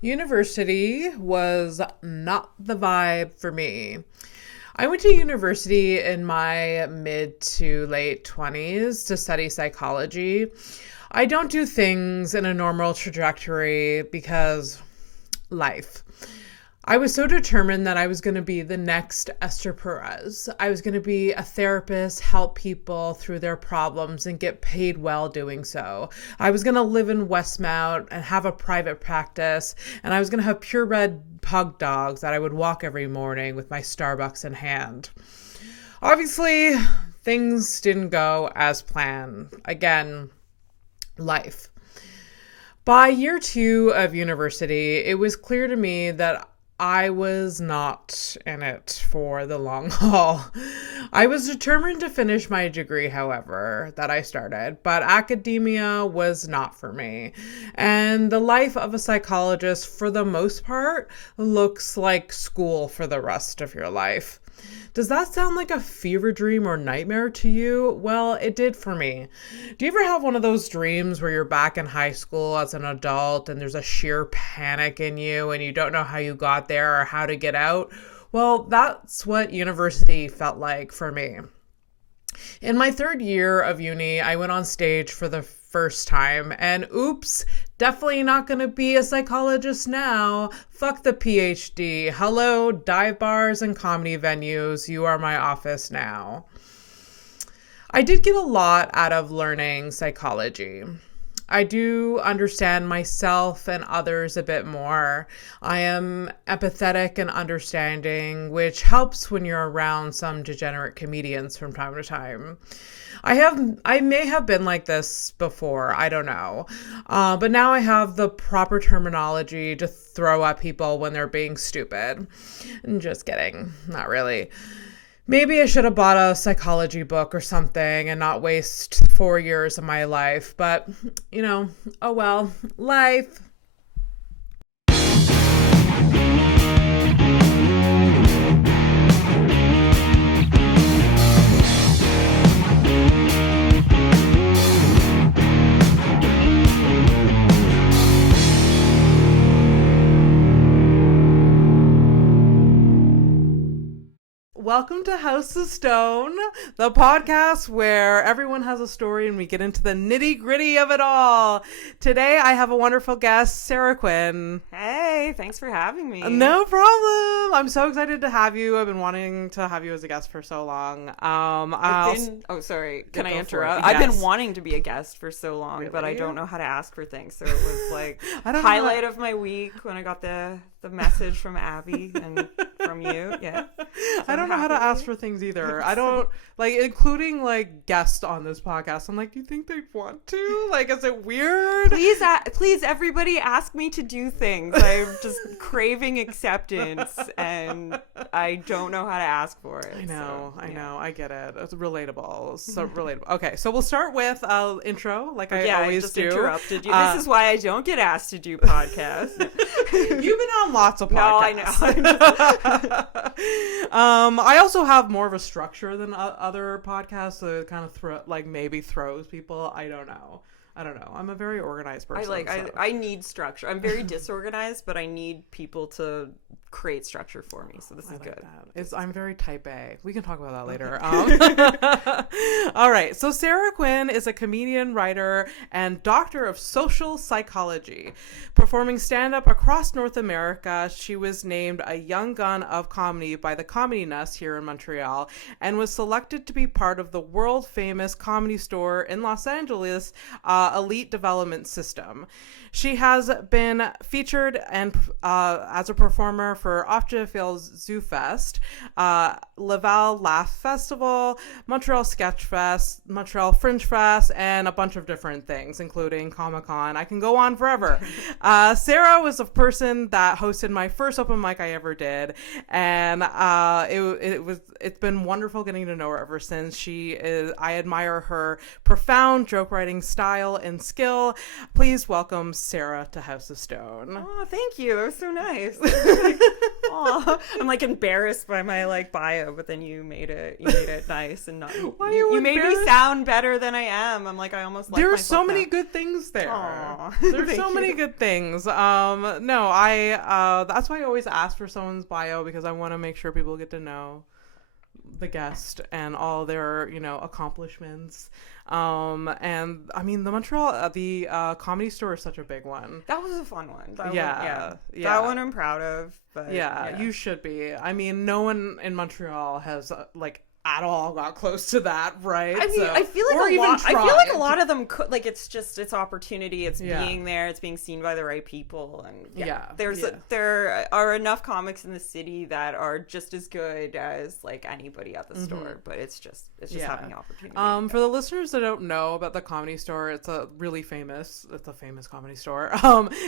University was not the vibe for me. I went to university in my mid to late 20s to study psychology. I don't do things in a normal trajectory because life. I was so determined that I was going to be the next Esther Perez. I was going to be a therapist, help people through their problems, and get paid well doing so. I was going to live in Westmount and have a private practice, and I was going to have purebred pug dogs that I would walk every morning with my Starbucks in hand. Obviously, things didn't go as planned. Again, life. By year 2 of university, it was clear to me that I was not in it for the long haul. I was determined to finish my degree, however, that I started, but academia was not for me. And the life of a psychologist, for the most part, looks like school for the rest of your life. Does that sound like a fever dream or nightmare to you? Well, it did for me. Do you ever have one of those dreams where you're back in high school as an adult and there's a sheer panic in you and you don't know how you got there or how to get out? Well, that's what university felt like for me. In my 3rd year of uni, I went on stage for the first time, and oops, definitely not going to be a psychologist now. Fuck the PhD. Hello, dive bars and comedy venues. You are my office now. I did get a lot out of learning psychology. I do understand myself and others a bit more. I am empathetic and understanding, which helps when you're around some degenerate comedians from time to time. I may have been like this before, I don't know. But now I have the proper terminology to throw at people when they're being stupid. Just kidding, not really. Maybe I should have bought a psychology book or something and not waste 4 years of my life. But, oh well, life. Welcome to House of Stone, the podcast where everyone has a story and we get into the nitty-gritty of it all. Today, I have a wonderful guest, Sara Quinn. Hey, thanks for having me. No problem. I'm so excited to have you. I've been wanting to have you as a guest for so long. Sorry. Can I interrupt? Yes. I've been wanting to be a guest for so long, Really? but I don't know how to ask for things. So it was like highlight of my week when I got the message from Abby and from you. Yeah. So I don't know how to ask for things either. I don't including guests on this podcast. I'm like, do you think they want to? Is it weird? Please, everybody ask me to do things. I'm just craving acceptance and I don't know how to ask for it. I know. I get it. It's relatable. So relatable. Okay, so we'll start with intro, I always do. Interrupted you. This is why I don't get asked to do podcasts. You've been on lots of podcasts. No, I know. I also have more of a structure than other podcasts, so it kind of maybe throws people. I don't know. I'm a very organized person. I need structure. I'm very disorganized, but I need people to create structure for me. So this is good. I'm very type A. We can talk about that later. All right. So Sara Quinn is a comedian, writer, and doctor of social psychology. Performing stand-up across North America, she was named a young gun of comedy by the Comedy Nest here in Montreal and was selected to be part of the world-famous Comedy Store in Los Angeles elite development system. She has been featured and as a performer for Off-JFL's Zoofest, Laval Laughs Festival, Montreal Sketchfest, Montreal Fringe Fest, and a bunch of different things, including Comiccon. I can go on forever. Sara was the person that hosted my first open mic I ever did, and it's been wonderful getting to know her ever since. I admire her profound joke writing style and skill. Please welcome Sara to House of Stone. Oh, thank you. That was so nice. Aw. I'm like embarrassed by my like bio, but then you made it nice and not. Why You made me sound better than I am. I'm like I almost like there are myself so many now. good things there. Aw. There's Thank so many you. good things. No, I that's why I always ask for someone's bio, because I want to make sure people get to know the guest and all their, accomplishments. And I mean, the Montreal, the Comedy Store is such a big one. That was a fun one. That Yeah. That one I'm proud of. But Yeah, you should be. I mean, no one in Montreal has at all got close to that, right? I mean, I feel like a lot of them could, like, it's opportunity. It's being there. It's being seen by the right people, and there are enough comics in the city that are just as good as like anybody at the store. But it's just having opportunity. For the listeners that don't know about the Comedy Store, it's a famous comedy store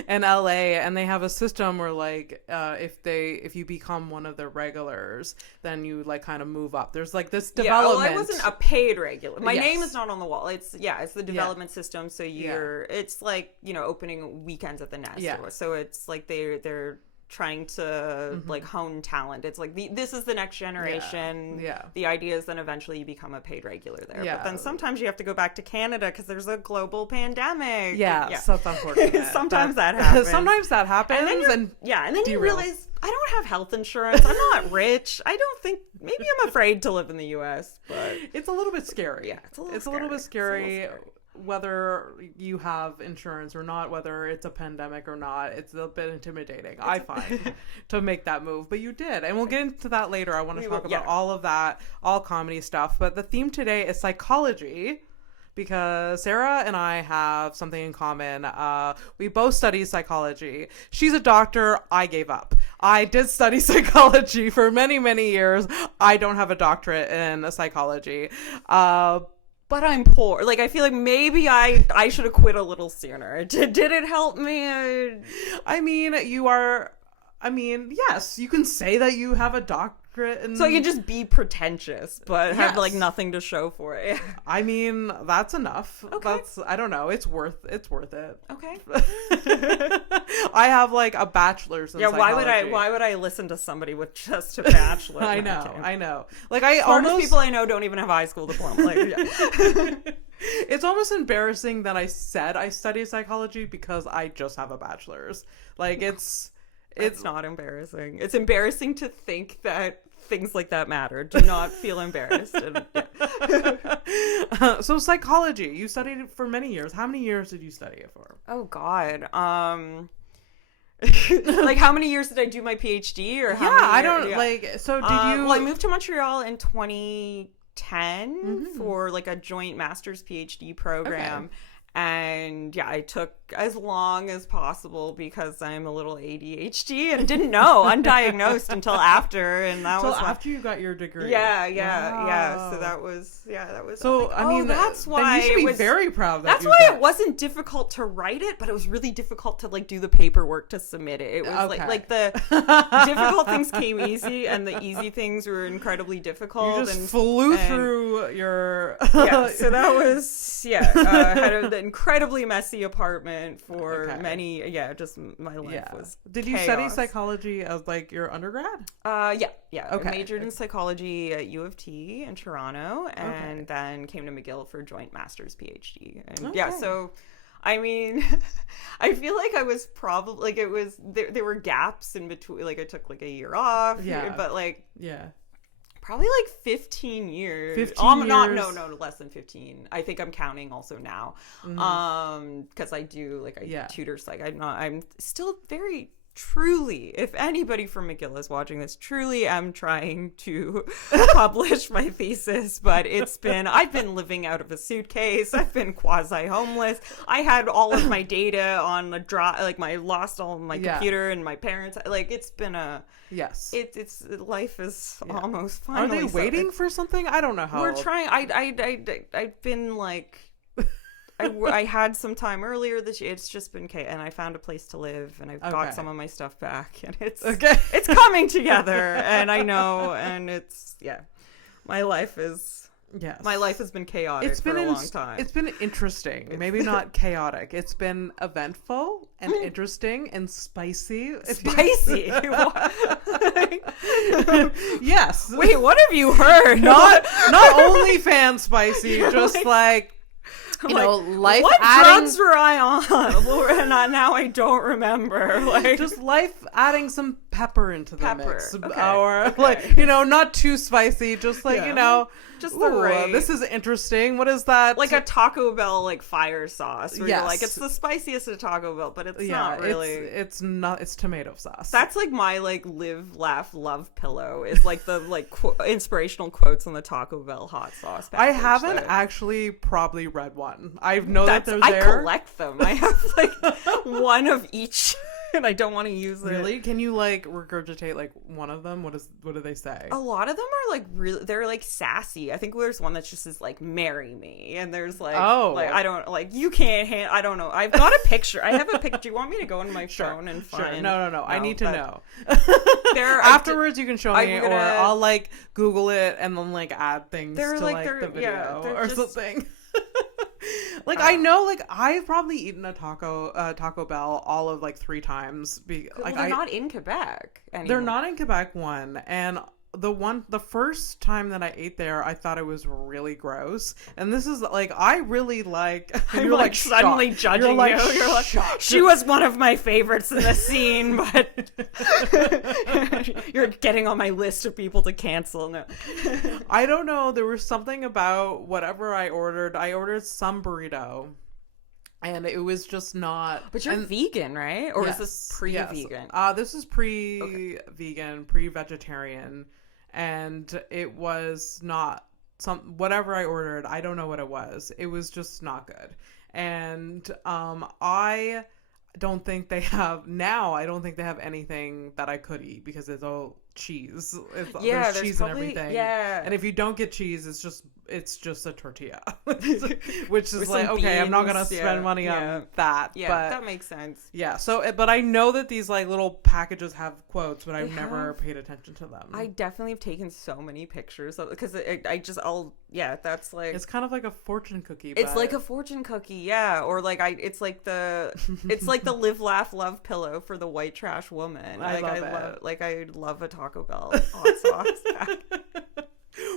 in LA, and they have a system where like if you become one of their regulars, then you like kind of move up. There's like this development. I wasn't a paid regular. My name is not on the wall. It's the development system. So it's like, opening weekends at the Nest. Yeah. So it's like they're trying to like hone talent. It's like this is the next generation. Yeah. The idea is then eventually you become a paid regular there. Yeah. But then sometimes you have to go back to Canada because there's a global pandemic. Yeah. So it's unfortunate. Sometimes that happens. Sometimes that happens. And then you realize I don't have health insurance. I'm not rich. I don't think, maybe I'm afraid to live in the US, but it's a little bit scary. Yeah, it's a little bit scary. Whether you have insurance or not, whether it's a pandemic or not, it's a bit intimidating, I find, to make that move. But you did, and we'll get into that later. I want to talk about all of that, all comedy stuff. But the theme today is psychology, because Sarah and I have something in common. We both study psychology. She's a doctor. I gave up. I did study psychology for many, many years. I don't have a doctorate in psychology. But I'm poor. Like, I feel like maybe I should have quit a little sooner. Did it help me? I mean, yes, you can say that you have a doctorate. So you just be pretentious, but have like nothing to show for it. I mean, that's enough. Okay. I don't know. It's worth it. Okay. I have like a bachelor's in psychology. Why would I listen to somebody with just a bachelor? I know. Like Smartest people I know don't even have a high school diploma. Like, It's almost embarrassing that I said I study psychology because I just have a bachelor's. Like it's not embarrassing. It's embarrassing to think that things like that matter. Do not feel embarrassed. So psychology, you studied it for many years. How many years did you study it for? Oh God. Like how many years did I do my PhD or how many I don't so did you well, I moved to Montreal in 2010 for like a joint master's PhD program. Okay. And I took as long as possible because I'm a little ADHD and didn't know, undiagnosed until after, and that was after you got your degree. Yeah. So that was. So like, I mean, that's why you should be very proud. That's why it wasn't difficult to write it, but it was really difficult to like do the paperwork to submit it. It was like the difficult things came easy, and the easy things were incredibly difficult. You just flew through your. So that was had an incredibly messy apartment for many. Just my life was. Did you study psychology as like your undergrad? Okay. I majored in psychology at U of T in Toronto, and then came to McGill for a joint master's PhD. And so I mean, I feel like I was probably like it was there were gaps in between. Like I took like a year off, but like probably like 15 years. 15 years. No, less than 15. I think I'm counting also now. Because I do like I tutor psych. I'm still very truly, if anybody from McGill is watching this, truly am trying to publish my thesis, but I've been living out of a suitcase. I've been quasi-homeless. I had all of my data on a drive, like I lost all of my computer and my parents, like it's been a... Yes. It's life is almost Are finally... they waiting for something? I don't know how. We're trying... I've been like... I had some time earlier this year. It's just been and I found a place to live, and I've got some of my stuff back, and it's coming together, and I know, and it's my life is Yes. My life has been chaotic for a long time. It's been interesting. Maybe not chaotic. It's been eventful and interesting and spicy. Spicy? Yes. Wait, what have you heard? Not OnlyFans spicy, just like... You know, life what adding... drugs were I on? Well, now I don't remember. Like, just life adding some pepper into the mix. Okay. Or, like, you know, not too spicy, just like, you know... Just the right. This is interesting. What is that? Like a Taco Bell, like, fire sauce. Where you're like, it's the spiciest of Taco Bell, but it's not really... It's not... It's tomato sauce. That's, like, my, like, live, laugh, love pillow. Is, like, the, like, inspirational quotes on the Taco Bell hot sauce package. I haven't actually probably read one. I know that they're I there. collect them. I have, like, one of each... And I don't want to use it. Really? Can you like regurgitate like one of them? What do they say? A lot of them are like really, they're like sassy. I think there's one that just is like marry me, and there's like like I don't like you can't I don't know. I've got a picture. I have a picture. Do you want me to go into my phone and find? Sure. No. I need to know. Afterwards, you can show me, or I'll like Google it and then like add things to like the video or something. Like I know, like I've probably eaten a Taco Bell all of like 3 times. Like they're not in Quebec anymore. They're not in Quebec and the first time that I ate there, I thought it was really gross. And this is like I really like. I'm like suddenly judging you. You're like she was one of my favorites in the scene, but you're getting on my list of people to cancel. No, I don't know. There was something about whatever I ordered. I ordered some burrito. And it was just not... But you're vegan, right? Or is this pre-vegan? Yes. This is pre-vegan, pre-vegetarian. And it was not... Whatever I ordered, I don't know what it was. It was just not good. And I don't think they have... Now, I don't think they have anything that I could eat because it's all cheese. There's cheese and everything. Yeah. And if you don't get cheese, it's just a tortilla. Which is like, okay, beans, I'm not gonna spend money on that. Yeah, but that makes sense. Yeah, so but I know that these like little packages have quotes, but I've never paid attention to them. I definitely have taken so many pictures of because that's like it's kind of like a fortune cookie. It's like a fortune cookie, yeah. Or like it's like the live laugh love pillow for the white trash woman. I love a Taco Bell hot sauce.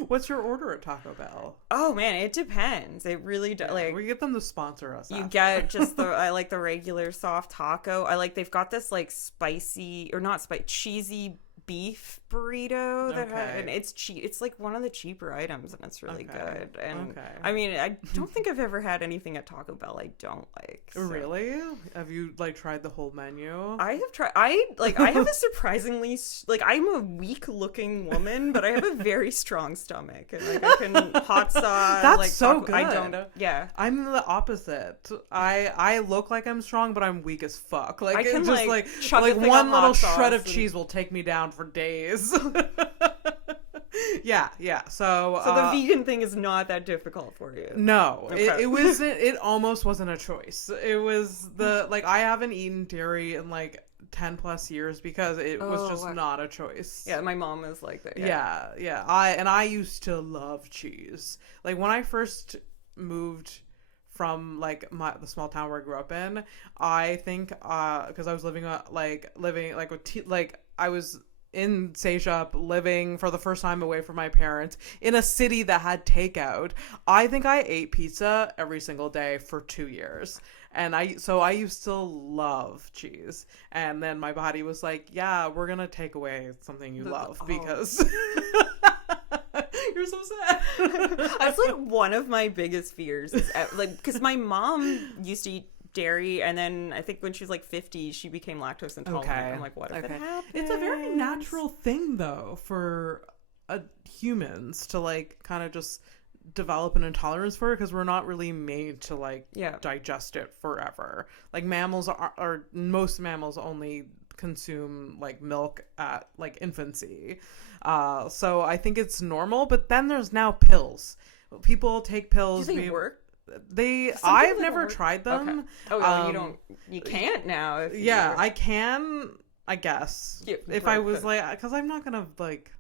What's your order at Taco Bell? Oh man, it depends. It really does. Like we get them to sponsor us. You get just I like the regular soft taco. They've got this like spicy or not spicy cheesy beef burrito and it's cheap. It's like one of the cheaper items and it's really good. And I mean, I don't think I've ever had anything at Taco Bell I don't like. So. Really? Have you like tried the whole menu? I have tried. I have a surprisingly I'm a weak looking woman, but I have a very strong stomach and like I can hot sauce. That's so good. I don't. Yeah, I'm the opposite. I look like I'm strong, but I'm weak as fuck. Like I can just like one little shred of cheese will take me down for days. yeah. So the vegan thing is not that difficult for you. No, it wasn't. It almost wasn't a choice. It was I haven't eaten dairy in like 10 plus years because it was just not a choice. Yeah, my mom is like that. Yeah. I used to love cheese. Like when I first moved from like the small town where I grew up in, I think because I was living I was in Sejap living for the first time away from my parents in a city that had takeout. I think I ate pizza every single day for 2 years. And I used to love cheese. And then my body was like, yeah, we're going to take away something you love because you're so sad. That's like one of my biggest fears is like, because my mom used to eat dairy, and then I think when she was like 50 she became lactose intolerant. I'm like, what if it happens? It's a very natural thing though for humans to like kind of just develop an intolerance for it because we're not really made to like digest it forever. Like mammals are most mammals only consume like milk at like infancy, so I think it's normal. But then there's now pills. People take pills. Do they work? I've never tried them. Okay. Oh well, you can't now. I can, I guess. If I was like, because I'm not gonna like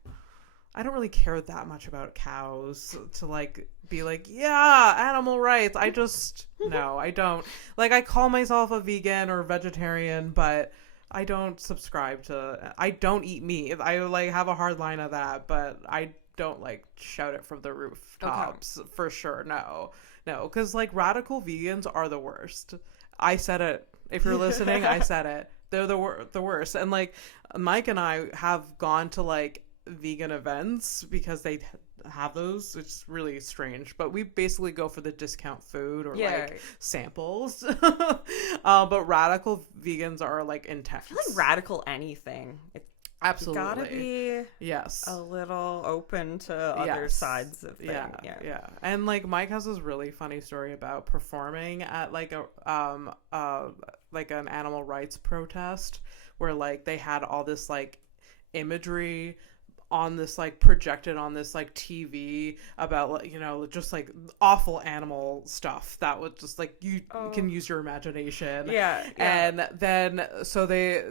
I don't really care that much about cows to like be like, yeah, animal rights. I just, no, I don't. Like, I call myself a vegan or vegetarian, but I don't subscribe to, I don't eat meat. I like have a hard line of that, but I don't like shout it from the rooftops for sure. No, because like radical vegans are the worst. I said it. If you're listening, I said it. They're the worst. And like Mike and I have gone to like vegan events because they have those. It's really strange, but we basically go for the discount food or like samples. But radical vegans are like intense. I feel like radical anything. Absolutely. You gotta be yes a little open to other sides of things. Yeah. And like Mike has this really funny story about performing at like a like an animal rights protest where like they had all this like imagery on this like projected on this like TV about like, you know, just like awful animal stuff that was just like you can use your imagination. And then so they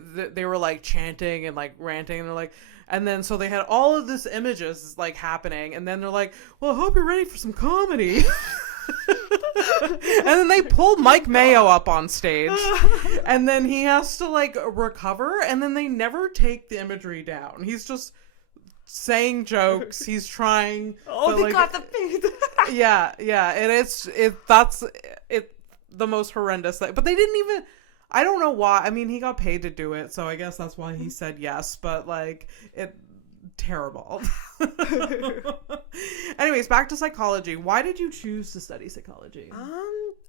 were like chanting and like ranting and they're like, and then so they had all of this images like happening and then they're like, well, I hope you're ready for some comedy. And then they pulled Mike Mayo up on stage and then he has to like recover and then they never take the imagery down. He's just saying jokes. He's trying. Oh, they like, got the face. yeah, and that's the most horrendous thing. But they didn't even. I don't know why. I mean, he got paid to do it, so I guess that's why he said yes. But like, terrible. Anyways, back to psychology. Why did you choose to study psychology?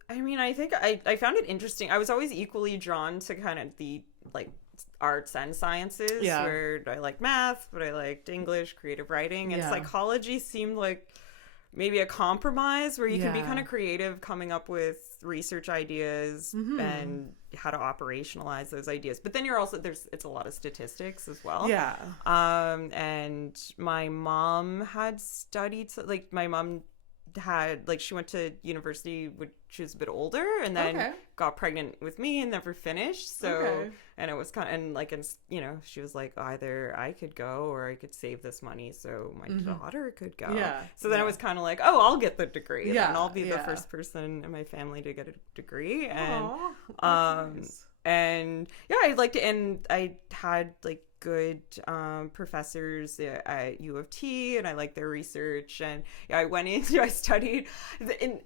I mean, I think I found it interesting. I was always equally drawn to kind of the like arts and sciences where I liked math, but I liked English, creative writing, and psychology seemed like maybe a compromise where you can be kind of creative coming up with research ideas and how to operationalize those ideas. But then you're also it's a lot of statistics as well. And my mom had studied like my mom had like she went to university when she was a bit older and then got pregnant with me and never finished, so and it was kind of, and like, and you know, she was like, either I could go or I could save this money so my daughter could go. So then it was kind of like, oh, I'll get the degree and I'll be the first person in my family to get a degree. And nice. And I liked it, and I had like good professors at U of T, and I liked their research, and I studied, and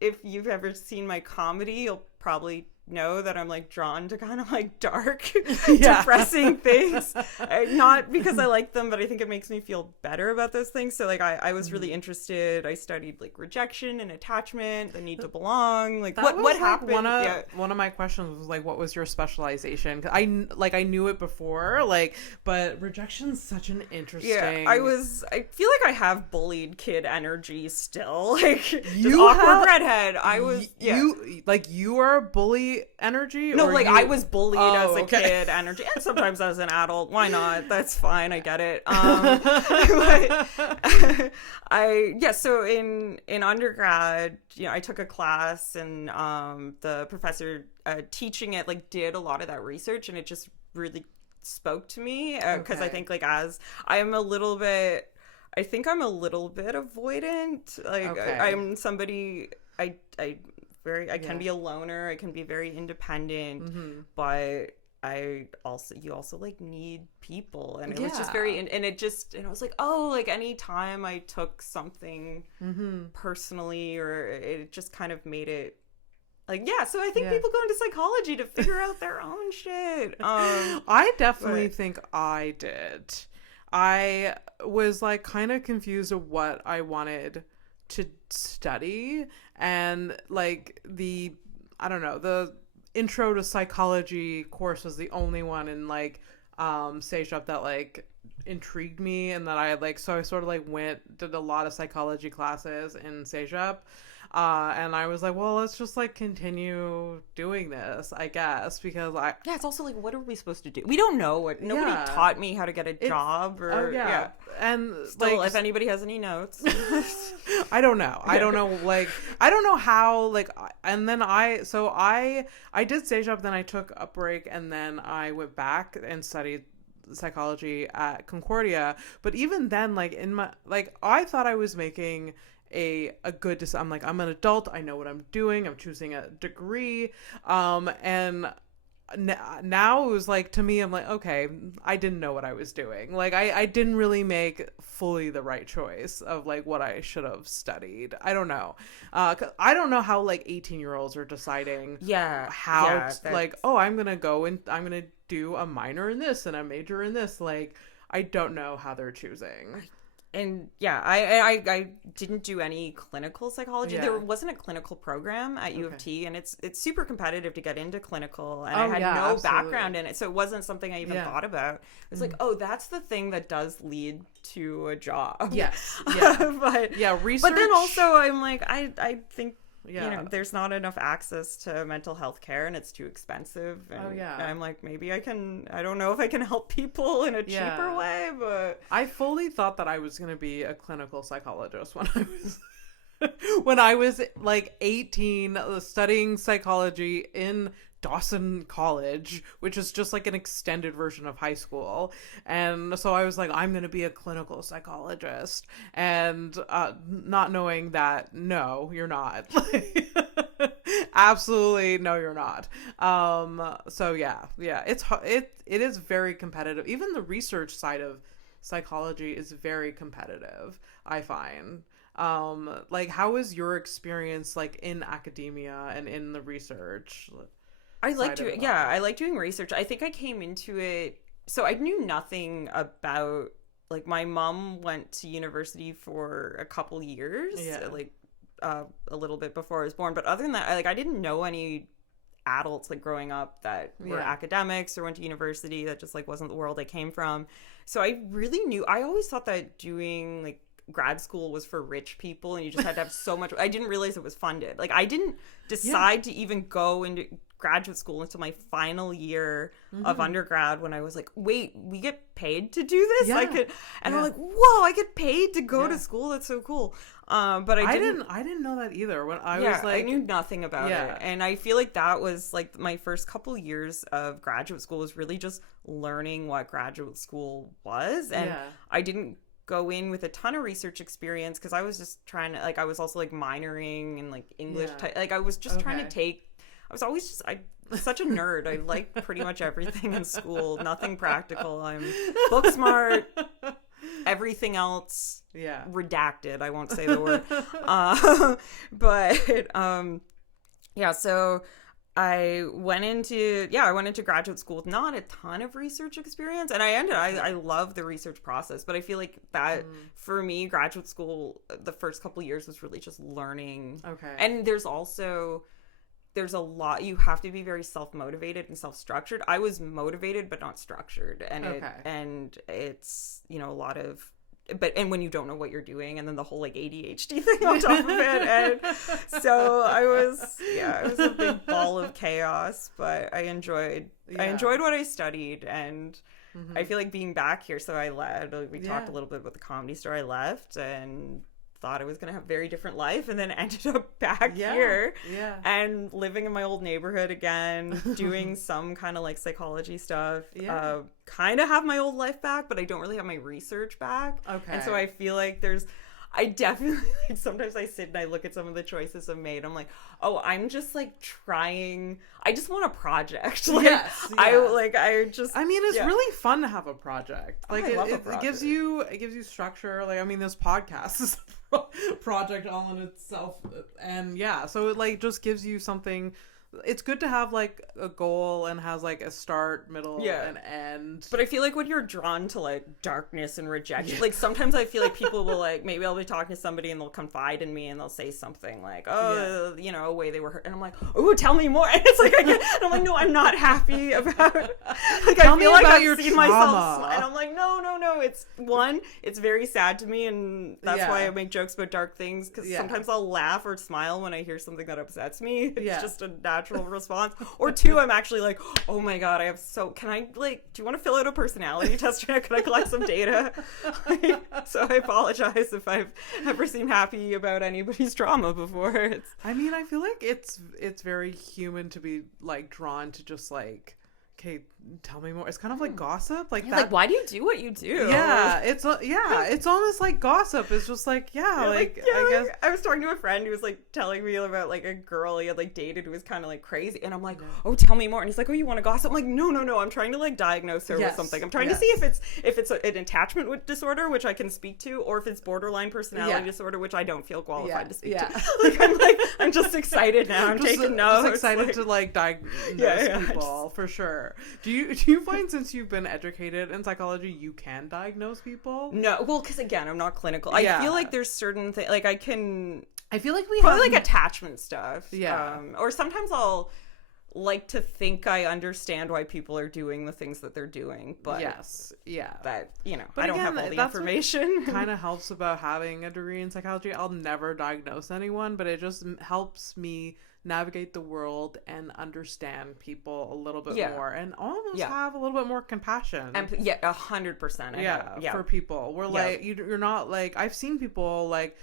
if you've ever seen my comedy, you'll probably know that I'm like drawn to kind of like dark, depressing things. Not because I like them, but I think it makes me feel better about those things. So like I was really interested. I studied like rejection and attachment, the need to belong. Like what like happened. One of my questions was like, what was your specialization? 'Cause I knew it before, like, but rejection's such an interesting. Yeah, I feel like I have bullied kid energy still. Like you awkward redhead. I was. You are a bully energy? No, like I was bullied as a kid energy, and sometimes as an adult. Why not? That's fine. I get it. So in undergrad, you know, I took a class, and the professor teaching it like did a lot of that research, and it just really spoke to me because I think like as I'm a little bit avoidant. Like I'm somebody I can be a loner. I can be very independent, but you also like need people, and it was just very, and I was like, oh, like anytime I took something personally, or it just kind of made it like, so I think people go into psychology to figure out their own shit. I definitely think I did. I was like kind of confused of what I wanted to study, and like the intro to psychology course was the only one in like CEGEP that like intrigued me, and that I like, so I sort of like did a lot of psychology classes in CEGEP. And I was like, well, let's just like continue doing this, I guess, because it's also like, what are we supposed to do? We don't know nobody taught me how to get a job and still, like, if anybody has any notes. I don't know like I don't know how, like, and then I did stage up, then I took a break, and then I went back and studied psychology at Concordia, but even then, like in my, like I thought I was making a good decision. I'm like, I'm an adult, I know what I'm doing, I'm choosing a degree, and now it was like, to me, I'm like, okay, I didn't know what I was doing. Like I didn't really make fully the right choice of like what I should have studied. I don't know. 'Cause I don't know how like 18-year-olds are deciding like, oh, I'm going to go and I'm going to do a minor in this and a major in this. Like, I don't know how they're choosing. And yeah, I didn't do any clinical psychology. Yeah. There wasn't a clinical program at U of T, and it's super competitive to get into clinical, and I had no background in it, so it wasn't something I even thought about. It was like, oh, that's the thing that does lead to a job. Yes. Yeah. but research. But then also, I'm like, I think. You know, there's not enough access to mental health care, and it's too expensive. And I'm like, maybe I don't know if I can help people in a cheaper way, but I fully thought that I was going to be a clinical psychologist when I was like 18, studying psychology in Dawson College, which is just like an extended version of high school. And so I was like, I'm going to be a clinical psychologist, and not knowing that, no, you're not. Absolutely, no, you're not. So yeah, it is very competitive. Even the research side of psychology is very competitive, I find. Like, how is your experience like in academia and in the research? I like doing research. I think I came into it, so I knew nothing about, like, my mom went to university for a couple years, like a little bit before I was born, but other than that, I didn't know any adults like growing up that were academics or went to university. That just like wasn't the world I came from. So I always thought that doing like grad school was for rich people and you just had to have so much. I didn't realize it was funded. Like, I didn't decide to even go into graduate school until my final year of undergrad, when I was like, wait, we get paid to do this? I'm like, whoa, I get paid to go to school. That's so cool. But I didn't know that either. When I was like, I knew nothing about it. And I feel like that was like my first couple years of graduate school was really just learning what graduate school was. And I didn't go in with a ton of research experience because I was just trying to, like, I was also like minoring in like English like I was just trying to take, I was always just, I'm such a nerd. I like pretty much everything in school, nothing practical. I'm book smart, everything else redacted. I won't say the word. So I went into graduate school with not a ton of research experience, and I love the research process, but I feel like that for me, graduate school, the first couple of years was really just learning. And there's a lot, you have to be very self-motivated and self-structured. I was motivated but not structured, and it's, you know, a lot of, and when you don't know what you're doing, and then the whole like ADHD thing on top of it, and so I was a big ball of chaos, but I enjoyed what I studied, and I feel like being back here. So we talked a little bit about the Comedy Store. I left and thought I was going to have a very different life, and then ended up back here and living in my old neighborhood again, doing some kind of like psychology stuff, kind of have my old life back, but I don't really have my research back. And so I feel like I definitely, like, sometimes I sit and I look at some of the choices I've made. I'm like, oh, I'm just like trying. I just want a project. Like, I mean, it's really fun to have a project. Like, it gives you structure. Like, I mean, this podcast is a project all in itself, and so it like just gives you something. It's good to have like a goal and has like a start, middle, and end. But I feel like when you're drawn to like darkness and rejection, like sometimes I feel like people will like, maybe I'll be talking to somebody and they'll confide in me and they'll say something like, oh, you know, a way they were hurt, and I'm like, oh, tell me more. And it's like, and I'm like, no, I'm not happy about. Like, tell I feel like I've seen myself, and I'm like, no. It's very sad to me, and that's why I make jokes about dark things, because sometimes I'll laugh or smile when I hear something that upsets me. It's just a natural response. Or two, I'm actually like, oh my god, can I, like, do you want to fill out a personality test? Can I collect some data? So I apologize if I've ever seemed happy about anybody's trauma before. I mean, I feel like it's very human to be like drawn to just like, okay, tell me more. It's kind of like gossip, like that. Like, why do you do what you do? Yeah, it's almost like gossip. It's just like, I guess. I was talking to a friend who was like telling me about like a girl he had like dated who was kind of like crazy, and I'm like, oh, tell me more. And he's like, oh, you want to gossip? I'm like, no, I'm trying to like diagnose her with something. I'm trying to see if it's an attachment disorder, which I can speak to, or if it's borderline personality disorder, which I don't feel qualified to speak to. I'm just excited now. I'm taking notes. Just excited to like diagnose people for sure. Do you find, since you've been educated in psychology, you can diagnose people? No, well, because again, I'm not clinical. I feel like there's certain things, like I feel like we probably have like attachment stuff. Yeah. Or sometimes I'll like to think I understand why people are doing the things that they're doing, but that, but I don't have all the information. Kind of helps about having a degree in psychology. I'll never diagnose anyone, but it just helps me navigate the world and understand people a little bit more, and almost have a little bit more compassion. And 100%. For people. We're like, you're not like, I've seen people like,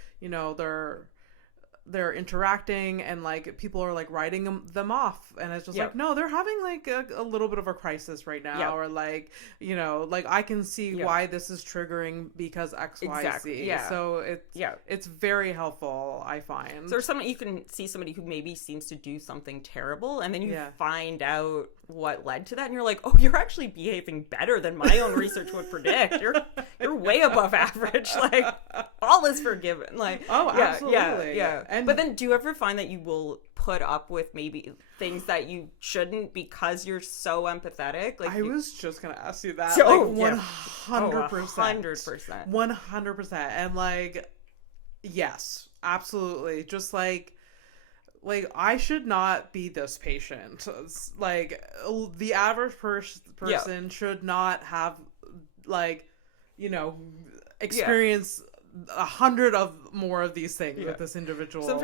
they're interacting and like people are like writing them off, and it's just like, no, they're having like a little bit of a crisis right now, or like, like I can see why this is triggering because XYZ. So it's very helpful, I find. So you can see somebody who maybe seems to do something terrible, and then you find out what led to that, and you're like, oh, you're actually behaving better than my own research would predict. You're way above average. Like, all is forgiven. Like, oh, absolutely. But then do you ever find that you will put up with maybe things that you shouldn't because you're so empathetic? Like, I was just gonna ask you that. 100%. 100%. And like, yes, absolutely. Just like I should not be this patient. Like, the average person should not have, like, experience 100 of more of these things with this individual.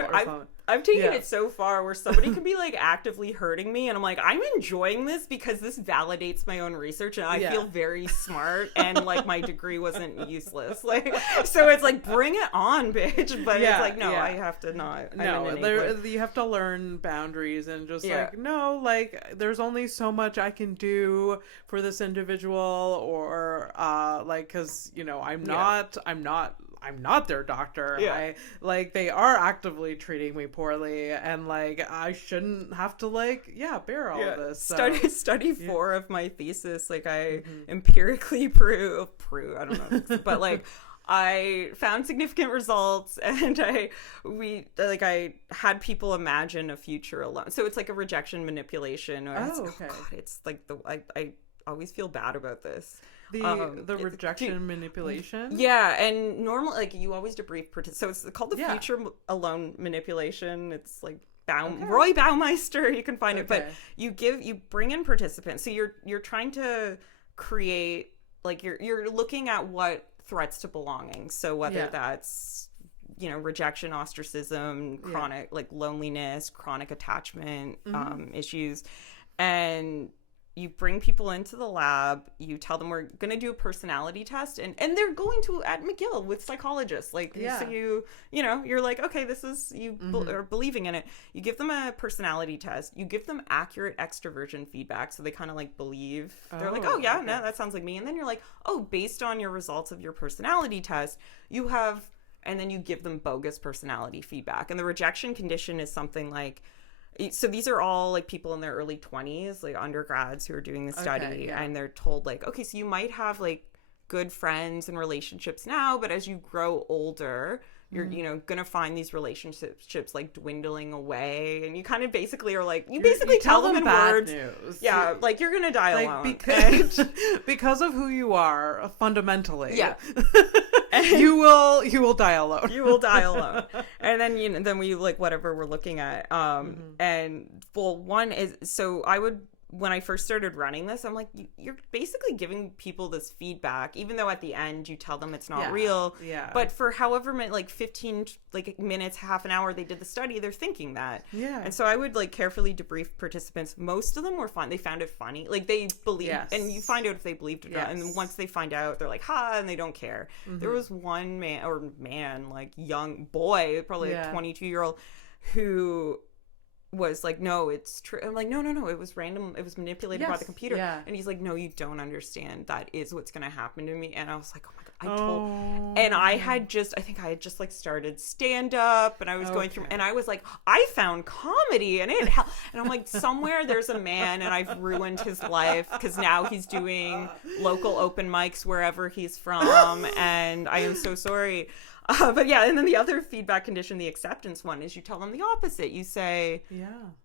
I've taken it so far where somebody can be like actively hurting me, and I'm like, I'm enjoying this because this validates my own research, and I feel very smart, and like my degree wasn't useless. Like, so it's like, bring it on, bitch. But it's like, no, I have to not. No, you have to learn boundaries, and just like, no, like, there's only so much I can do for this individual, or like, because I'm not their doctor. They are actively treating me poorly, and like, I shouldn't have to like bear all of this. So. Study 4 of my thesis, like, I empirically prove I don't know, but like, I found significant results, and I had people imagine a future alone. So it's like a rejection manipulation. It's like I always feel bad about this. The rejection manipulation? Yeah, and normally, like, you always debrief so it's called the future alone manipulation. It's like Roy Baumeister, you can find it, but you bring in participants. So you're trying to create, like, you're looking at what threats to belonging. So whether that's rejection, ostracism, chronic like loneliness, chronic attachment issues, and you bring people into the lab, you tell them we're going to do a personality test, and they're going to at McGill with psychologists. Like, so you're like, okay, this is, are believing in it. You give them a personality test, you give them accurate extroversion feedback. So they kind of like believe, they're like, oh yeah, no, that sounds like me. And then you're like, oh, based on your results of your personality test, you have, and then you give them bogus personality feedback. And the rejection condition is something like, so these are all like people in their early 20s, like undergrads who are doing the study, and they're told like, okay, so you might have like good friends and relationships now, but as you grow older, you're gonna find these relationships like dwindling away, and you kind of basically are like, you tell them in bad words, news. Like, you're gonna die alone because of who you are fundamentally. You will die alone. You will die alone. And then then we like whatever we're looking at. And well, one is, so when I first started running this, I'm like, you're basically giving people this feedback, even though at the end you tell them it's not real. Yeah. But for however many, like 15 like minutes, half an hour they did the study, they're thinking that. Yeah. And so I would like carefully debrief participants. Most of them were fun. They found it funny. Like, they believed, and you find out if they believed it or not. And once they find out, they're like, and they don't care. There was one man, like young boy, probably a 22-year-old, who was like, no, it's true. I'm like, no, it was random. It was manipulated by the computer. Yeah. And he's like, no, you don't understand. That is what's going to happen to me. And I was like, oh my God, and I had just like started stand up, and I was going through, and I was like, I found comedy, and and I'm like, somewhere there's a man, and I've ruined his life, because now he's doing local open mics wherever he's from, and I am so sorry. But yeah, and then the other feedback condition, the acceptance one, is you tell them the opposite. You say,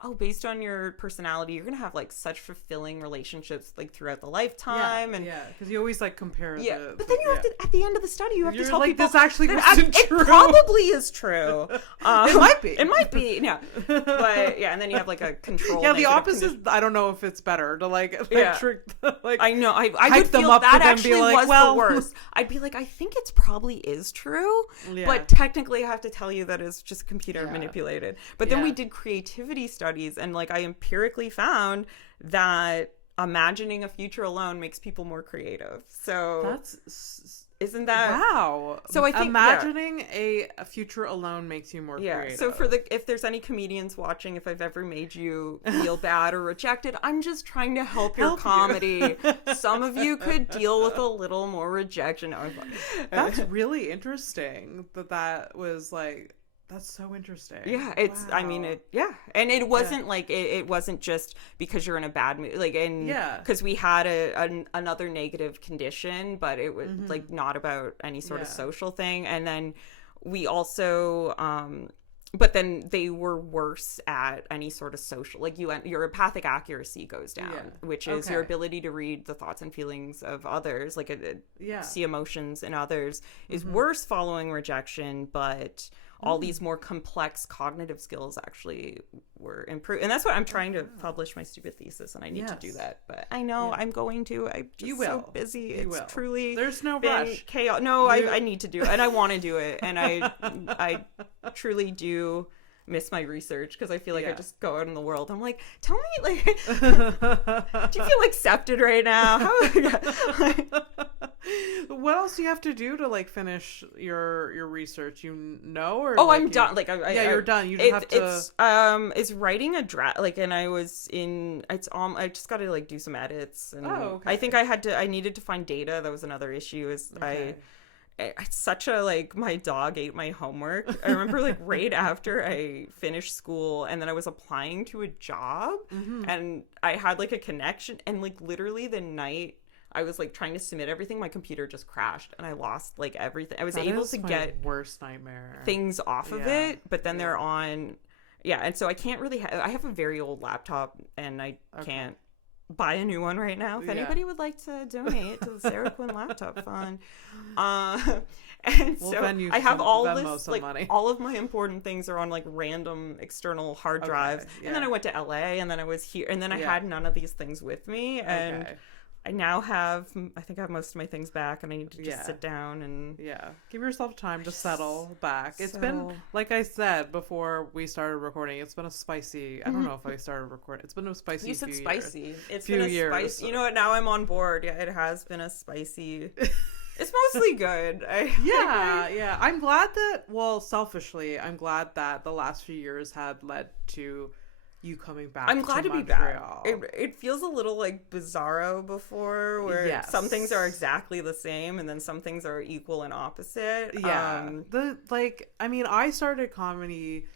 oh, based on your personality, you're going to have like such fulfilling relationships like throughout the lifetime. And because you always like compare. But then you have to, at the end of the study, you have to tell like, people this actually wasn't true. It probably is true. It might be. It might be. Yeah. But yeah, and then you have like a control. Yeah, the opposite. I don't know if it's better to like trick. Like, I know. I hype would them feel up that to them, actually be like, was well, the worst. I'd be like, I think it's probably is true. Yeah. But technically I have to tell you that it's just computer manipulated. But then we did creativity studies, and like I empirically found that imagining a future alone makes people more creative. So isn't that wow? So I think imagining a future alone makes you more creative. So if there's any comedians watching, if I've ever made you feel bad or rejected, I'm just trying to help your comedy. Some of you could deal with a little more rejection. That's really interesting. That was like. That's so interesting. Yeah, it's. Wow. I mean, and it wasn't like it wasn't just because you're in a bad mood, like, and because we had another negative condition, but it was like not about any sort of social thing, and then we also, but then they were worse at any sort of social, like your empathic accuracy goes down, which is your ability to read the thoughts and feelings of others, like see emotions in others, is worse following rejection, but all these more complex cognitive skills actually were improved. And that's what I'm trying to publish my stupid thesis, and I need to do that. But I know I'm going to. I'm just so busy. It's truly there's no rush. Chaos. No, I need to do it, and I want to do it, and I truly do miss my research, because I feel like I just go out in the world. I'm like, tell me, like, do you feel accepted right now? What else do you have to do to like finish your research? Or I'm done. Like, you're done. You just have to. It's writing a draft. Like, and I was in. It's I just got to like do some edits, and I think I needed to find data. That was another issue. It's such a like, my dog ate my homework. I remember like right after I finished school, and then I was applying to a job, and I had like a connection, and like literally the night I was like trying to submit everything, my computer just crashed, and I lost like everything. I was able to get worst nightmare things off of it, but then they're on. Yeah, and so I can't really. I have a very old laptop, and I can't buy a new one right now. If anybody would like to donate to the Sara Quinn Laptop Fund, and so I have all this, like money. All of my important things are on like random external hard drives, and then I went to LA, and then I was here, and then I had none of these things with me, and I now have, I think I have most of my things back, and I need to just sit down and give yourself time to settle back. It's been, like I said before we started recording, it's been a spicy. I don't know if I started recording. It's been a spicy. You said spicy. Years. It's been a spicy. You know what? Now I'm on board. Yeah, it has been a spicy. It's mostly good. I'm glad that. Well, selfishly, I'm glad that the last few years had led to you coming back. I'm glad to be Montreal. back. It feels a little like bizarro before, where some things are exactly the same, and then some things are equal and opposite. I started comedy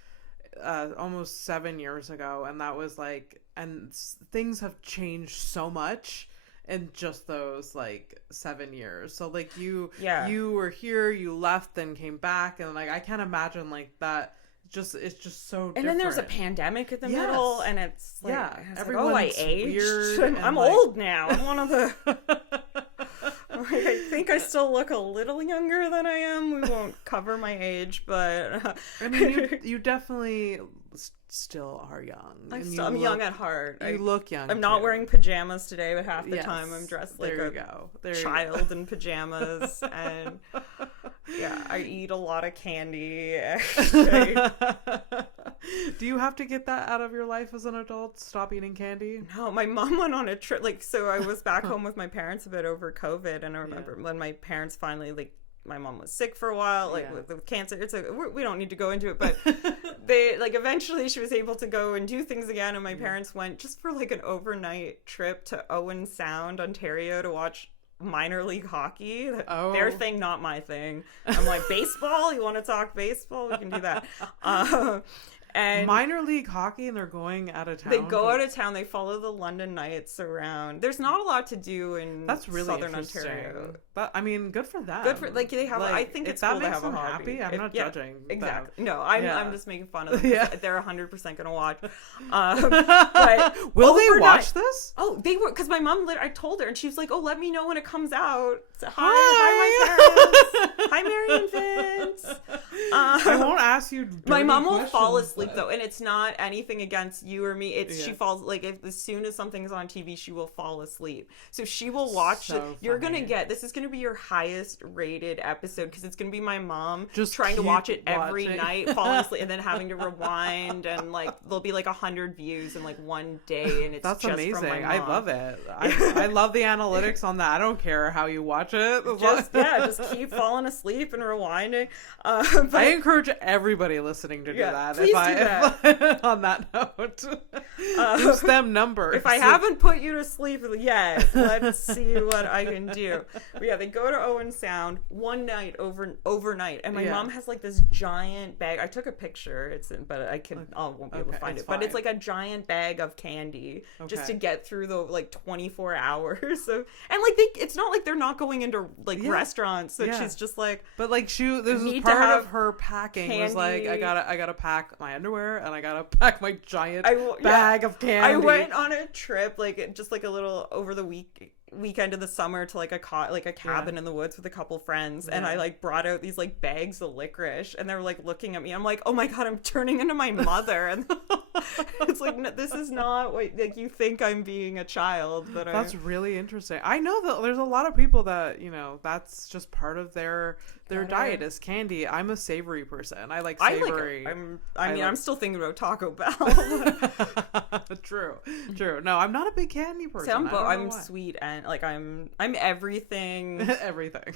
almost 7 years ago, and that was like, and things have changed so much in just those like 7 years. So like you were here, you left, then came back, and like I can't imagine like that. It's just so different. And then there's a pandemic in the middle, and it's like, everyone's I aged. Weird, I'm old now. I'm one of the. I think I still look a little younger than I am. We won't cover my age, but I mean, you definitely still are young. I'm young at heart. You look young. I'm not wearing pajamas today, but half the time I'm dressed like a child in pajamas, and I eat a lot of candy. Do you have to get that out of your life as an adult? Stop eating candy? No, my mom went on a trip. Like, so I was back home with my parents a bit over COVID, and I remember when my parents finally, like, my mom was sick for a while, like with cancer. We don't need to go into it, but they like eventually she was able to go and do things again, and my parents went just for like an overnight trip to Owen Sound, Ontario, to watch minor league hockey. Their thing, not my thing. I'm like, baseball? You want to talk baseball? We can do that. And minor league hockey, and they're going out of town. They go out of town. They follow the London Knights around. There's not a lot to do in Southern Ontario. But I mean, good for them. Good for like they have. Like, I think it's cool to have a hobby. Happy, I'm not judging. Exactly. Them. No, I'm just making fun of them. They're 100% gonna watch. But will they watch this? Oh, they were, because my mom. I told her, and she was like, "Oh, let me know when it comes out." So, hi, my parents. Hi, Mary and Vince. I won't ask you. My mom will fall asleep though, and it's not anything against you or me. It's she falls like if as soon as something is on TV, she will fall asleep. So she will watch it. You're gonna get this is gonna be your highest rated episode because it's gonna be my mom just trying to watch it every night, falling asleep, and then having to rewind, and like there'll be like 100 views in like one day, and it's that's just amazing. From my mom. I love it. I love the analytics on that. I don't care how you watch it. Just keep falling asleep and rewinding. But I encourage everybody listening to do that. Please do that. On that note, use them numbers. If I haven't put you to sleep yet, let's see what I can do. But they go to Owen Sound one night overnight, and my mom has like this giant bag. I took a picture. But I won't be able to find it. Fine. But it's like a giant bag of candy just to get through the like 24 hours of, and like it's not like they're not going into like restaurants. So she's just like, but like this is part of her packing. Candy. Was like I gotta pack my underwear, and I gotta pack my giant bag of candy. I went on a trip, like just like a little over the weekend of the summer to like a cabin in the woods with a couple friends, and I like brought out these like bags of licorice, and they were like looking at me. I'm like, oh my god, I'm turning into my mother, and it's like, no, this is not what like you think I'm being a child. But that's really interesting. I know that there's a lot of people that that's just part of their diet is candy. I'm a savory person. I like savory. I'm still thinking about Taco Bell. True. No, I'm not a big candy person. I'm sweet and like I'm everything. Everything.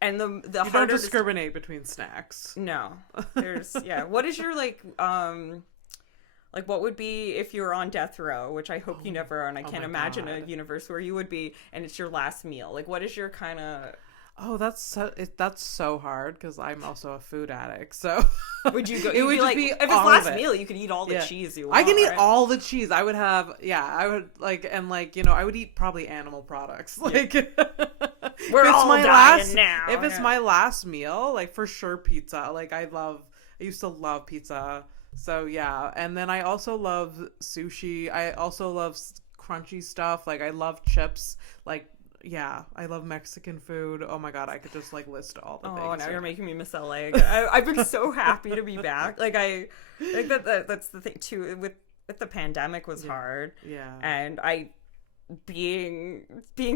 And the you don't discriminate between snacks. No. There's what is your like what would be if you were on death row, which I hope you never are, and I can't imagine a universe where you would be, and it's your last meal. Like, what is your kind of... Oh, that's so hard because I'm also a food addict. So would you go? It would just be if it's last meal, you could eat all the cheese you want. I can eat all the cheese. I would have I would I would eat probably animal products. Like we're all dying now. If it's my last meal, like for sure pizza. Like I used to love pizza. So yeah, and then I also love sushi. I also love crunchy stuff. Like I love chips. Like. Yeah, I love Mexican food. Oh my god, I could just like list all the things. Oh, now you're making me miss LA again. I've been so happy to be back. Like I think that's the thing too. With the pandemic was hard. Yeah, and being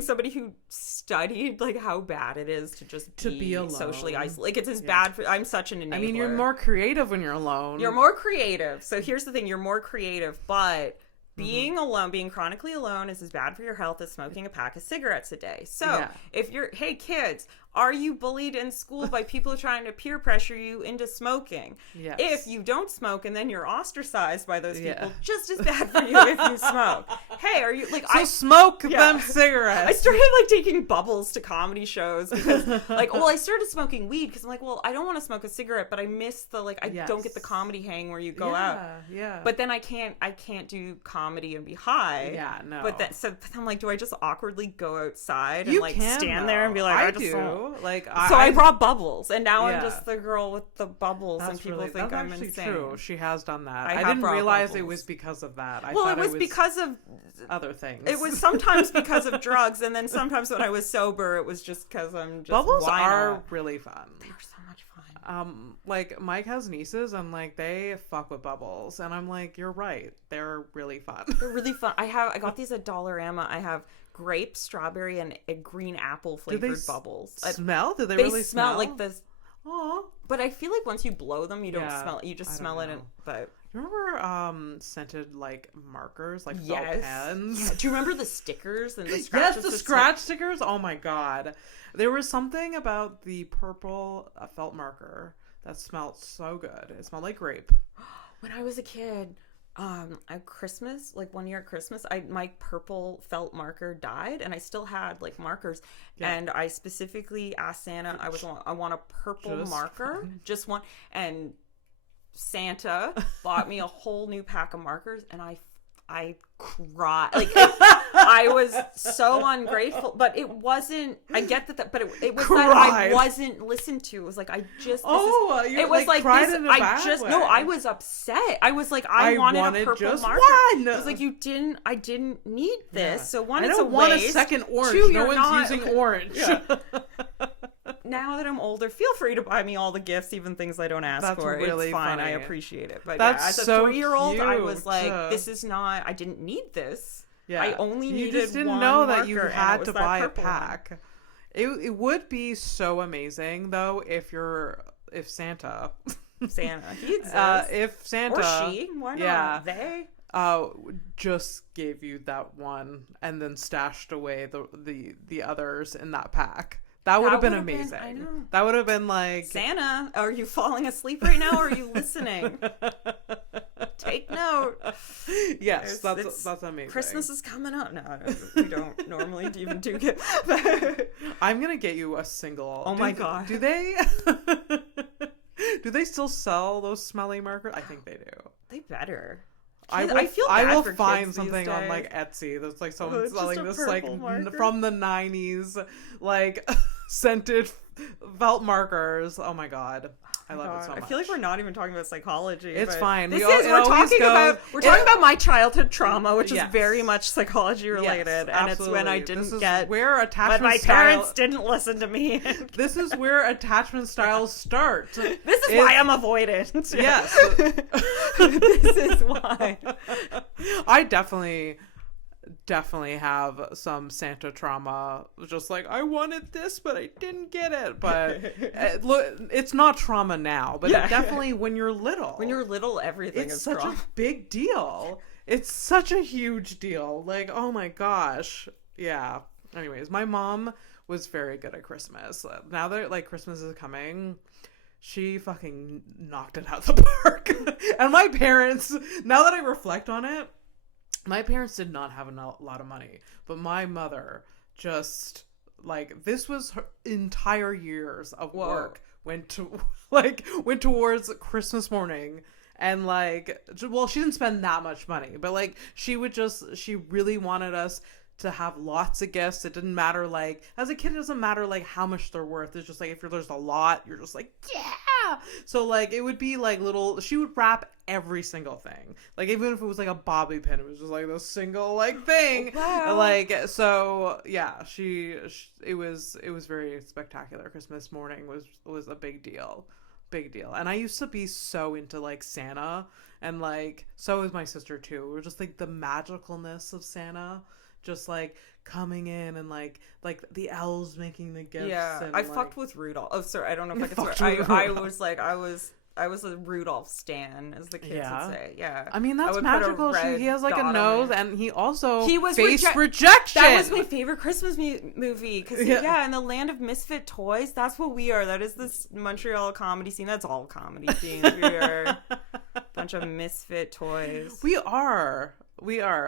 somebody who studied like how bad it is to be alone. Socially isolated. Like it's as bad for. I'm such an enabler. I mean, you're more creative when you're alone. You're more creative. So here's the thing: you're more creative, but. Being alone, being chronically alone is as bad for your health as smoking a pack of cigarettes a day. So if hey kids, are you bullied in school by people trying to peer pressure you into smoking? Yes. If you don't smoke and then you're ostracized by those people, just as bad for you if you smoke. Hey, are you like I smoke them cigarettes? I started like taking bubbles to comedy shows because I started smoking weed because I'm like, well, I don't want to smoke a cigarette, but I miss the I don't get the comedy hang where you go out. Yeah. But then I can't do comedy and be high. Yeah, no. But I'm like, do I just awkwardly go outside and stand there and be like, I do. I brought bubbles, and now I'm just the girl with the bubbles, and people think I'm insane. True. She has done that. I didn't realize bubbles. It was because of that. I thought it was because of other things. It was sometimes because of drugs, and then sometimes when I was sober, it was just because I'm just. Bubbles are really fun. They're so much fun. Like Mike has nieces, and like they fuck with bubbles, and I'm like, you're right. They're really fun. They're really fun. I got these at Dollarama. I have grape, strawberry, and a green apple flavored bubbles. Smell? Do they really smell like this? Oh, but I feel like once you blow them, you don't smell it. You just smell it. But remember scented like markers, like felt pens? Yeah. Do you remember the stickers and the scratches? Yes, the scratch stickers. Oh my god, there was something about the purple felt marker that smelled so good. It smelled like grape. When I was a kid, at Christmas, like one year at Christmas, my purple felt marker died, and I still had like markers, and I specifically asked Santa, I want a purple marker, just one, and Santa bought me a whole new pack of markers, and I cried. Like, I was so ungrateful, but it wasn't, I get that, but it was that I wasn't listened to. It was like, I was upset. I was like, I wanted a purple marker. One. It was like, I didn't need this. Yeah. So one, it's a waste. I don't want a second orange. Two, no one's using orange. Yeah. Now that I'm older, feel free to buy me all the gifts, even things I don't ask for. Really, it's fine. Funny. I appreciate it. But as a 3-year-old, I was like, this is not, I didn't need this. Yeah. I only needed one. You just didn't know that you had to buy a pack. It would be so amazing though if Santa he exists. If Santa or she, why not? They just gave you that one and then stashed away the others in that pack. That would have been amazing. I know. That would have been like, Santa, are you falling asleep right now, or are you listening? Take note. Yes, that's amazing. Christmas is coming up. No, we don't normally even do gifts. I'm gonna get you a single. Oh my god. Do they? Do they still sell those smelly markers? I think they do. They better. I will find something on like Etsy that's like someone selling this like from the 90s like scented felt markers. Oh my god. I love it so much. I feel like we're not even talking about psychology. It's fine. We're talking about my childhood trauma, which is very much psychology related, and it's when I didn't get where attachment my parents didn't listen to me. This is where attachment styles start. This is why I'm avoidant. Yes. This is why. I definitely have some Santa trauma. Just like, I wanted this but I didn't get it. But look, it's not trauma now, but definitely when you're little everything is such a big deal. It's such a huge deal. Like, oh my gosh. Yeah. Anyways, my mom was very good at Christmas. Now that like Christmas is coming, she fucking knocked it out of the park. And my parents, now that I reflect on it, my parents did not have a lot of money, but my mother just, like, this was her entire years of work went towards Christmas morning. And like, well, she didn't spend that much money, but like, she really wanted us to have lots of gifts. It didn't matter, like, as a kid, it doesn't matter like how much they're worth. It's just like, if there's a lot, you're just like, yeah. So like, it would be like she would wrap every single thing. Like, even if it was like a bobby pin, it was just like this single like thing. Wow. Like, so yeah, it was very spectacular. Christmas morning was a big deal. And I used to be so into like Santa, and like, so is my sister too. We're just like the magicalness of Santa. Just like coming in and like the elves making the gifts. Yeah, and, I fucked with Rudolph. Oh, sorry, I don't know if I can swear. I was a Rudolph stan, as the kids would say. Yeah, I mean, that's magical. He has like a nose, and he was faced rejection. That was my favorite Christmas movie because in the land of misfit toys, that's what we are. That is this Montreal comedy scene. That's all comedy scenes. We are a bunch of misfit toys. We are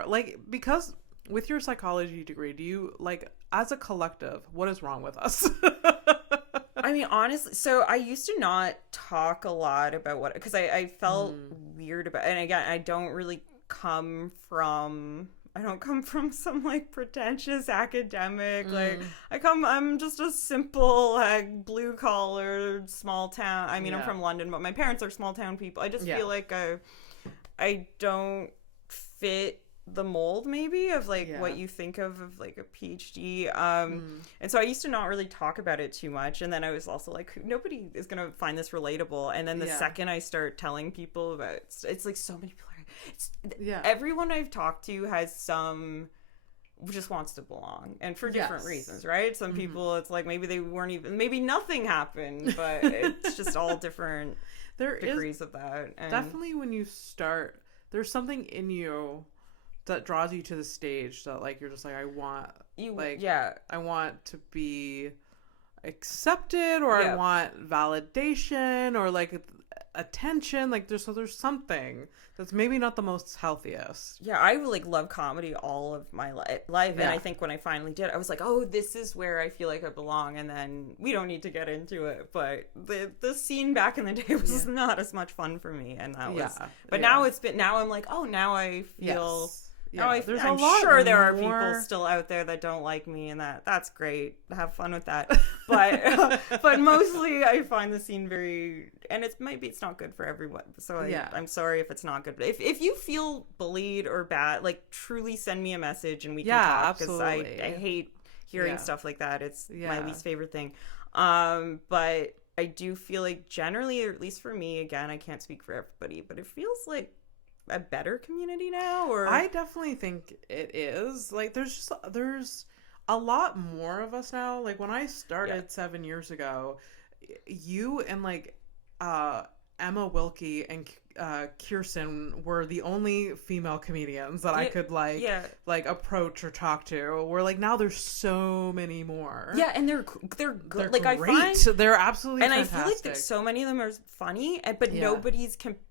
like, because. With your psychology degree, do you, like, as a collective, what is wrong with us? I mean, honestly, so I used to not talk a lot about because I felt weird about, and again, I don't come from some like pretentious academic, like I'm just a simple like blue collar small town. I mean, I'm from London, but my parents are small town people. I just feel like I don't fit the mold maybe of like what you think of like a PhD, and so I used to not really talk about it too much, and then I was also like, nobody is gonna find this relatable, and then the second I start telling people about it's like, so many people are everyone I've talked to has some just wants to belong, and for different reasons, right? Some people, it's like maybe they weren't even, maybe nothing happened, but it's just all different. there degrees is of that. And definitely when you start, there's something in you that draws you to the stage that like you're just like, I want to be accepted, or I want validation, or like attention. Like there's something that's maybe not the most healthiest. Yeah, I like love comedy all of my life, and I think when I finally did, I was like, oh, this is where I feel like I belong. And then we don't need to get into it, but the scene back in the day was not as much fun for me, and that was. But now I'm like, oh, now I feel. Yes. Yeah, I'm sure there are people still out there that don't like me, and that's great. Have fun with that. But mostly I find the scene very, and it's not good for everyone. So I'm sorry if it's not good. But if you feel bullied or bad, like truly send me a message and we can talk, because I hate hearing stuff like that. It's my least favorite thing. But I do feel like generally, or at least for me, again, I can't speak for everybody, but it feels like a better community now. Or I definitely think it is. Like there's a lot more of us now. Like when I started 7 years ago, you and like Emma Wilkie and Kirsten were the only female comedians that I could like approach or talk to. We're like, now there's so many more. Yeah, and they're good. Like great. I find they're absolutely fantastic. And I feel like so many of them are funny, but nobody's competitive.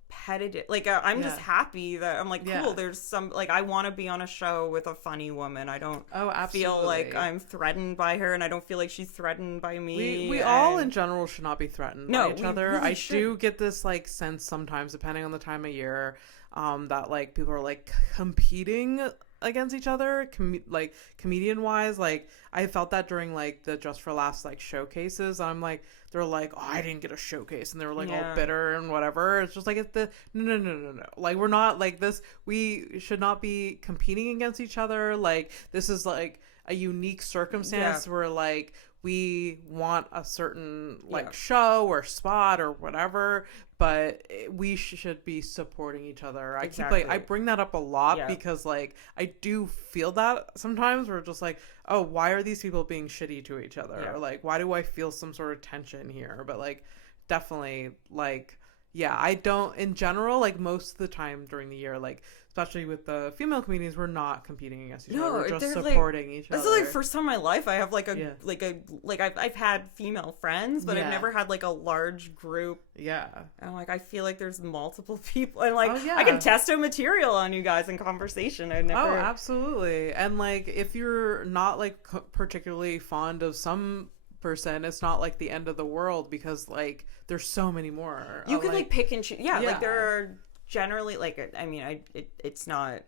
Like I'm just happy that I'm like, cool, there's some, like, I want to be on a show with a funny woman. I don't feel like I'm threatened by her, and I don't feel like she's threatened by me. We all in general should not be threatened by each other. Really I do get this like sense sometimes, depending on the time of year, that like people are like competing against each other, like comedian wise. Like I felt that during like the Just for Laughs like showcases. I'm like, they're like, oh, I didn't get a showcase, and they were like all bitter and whatever. It's just like, it's the no. Like we're not like this. We should not be competing against each other. Like this is like a unique circumstance where like we want a certain like show or spot or whatever, but we should be supporting each other. I keep like, I bring that up a lot because like I do feel that sometimes we're just like, oh, why are these people being shitty to each other? Or like, why do I feel some sort of tension here? But like definitely like, I don't, in general, like most of the time during the year, like especially with the female comedians, we're not competing against each other. We're just supporting each other. This is like first time in my life I have like I've had female friends, but I've never had like a large group. Yeah. And I'm like, I feel like there's multiple people, and like I can test out material on you guys in conversation. I never. Oh, absolutely. And like if you're not like particularly fond of some person, it's not like the end of the world, because like there's so many more. You can like pick and choose. Like there are generally like, I mean, it's not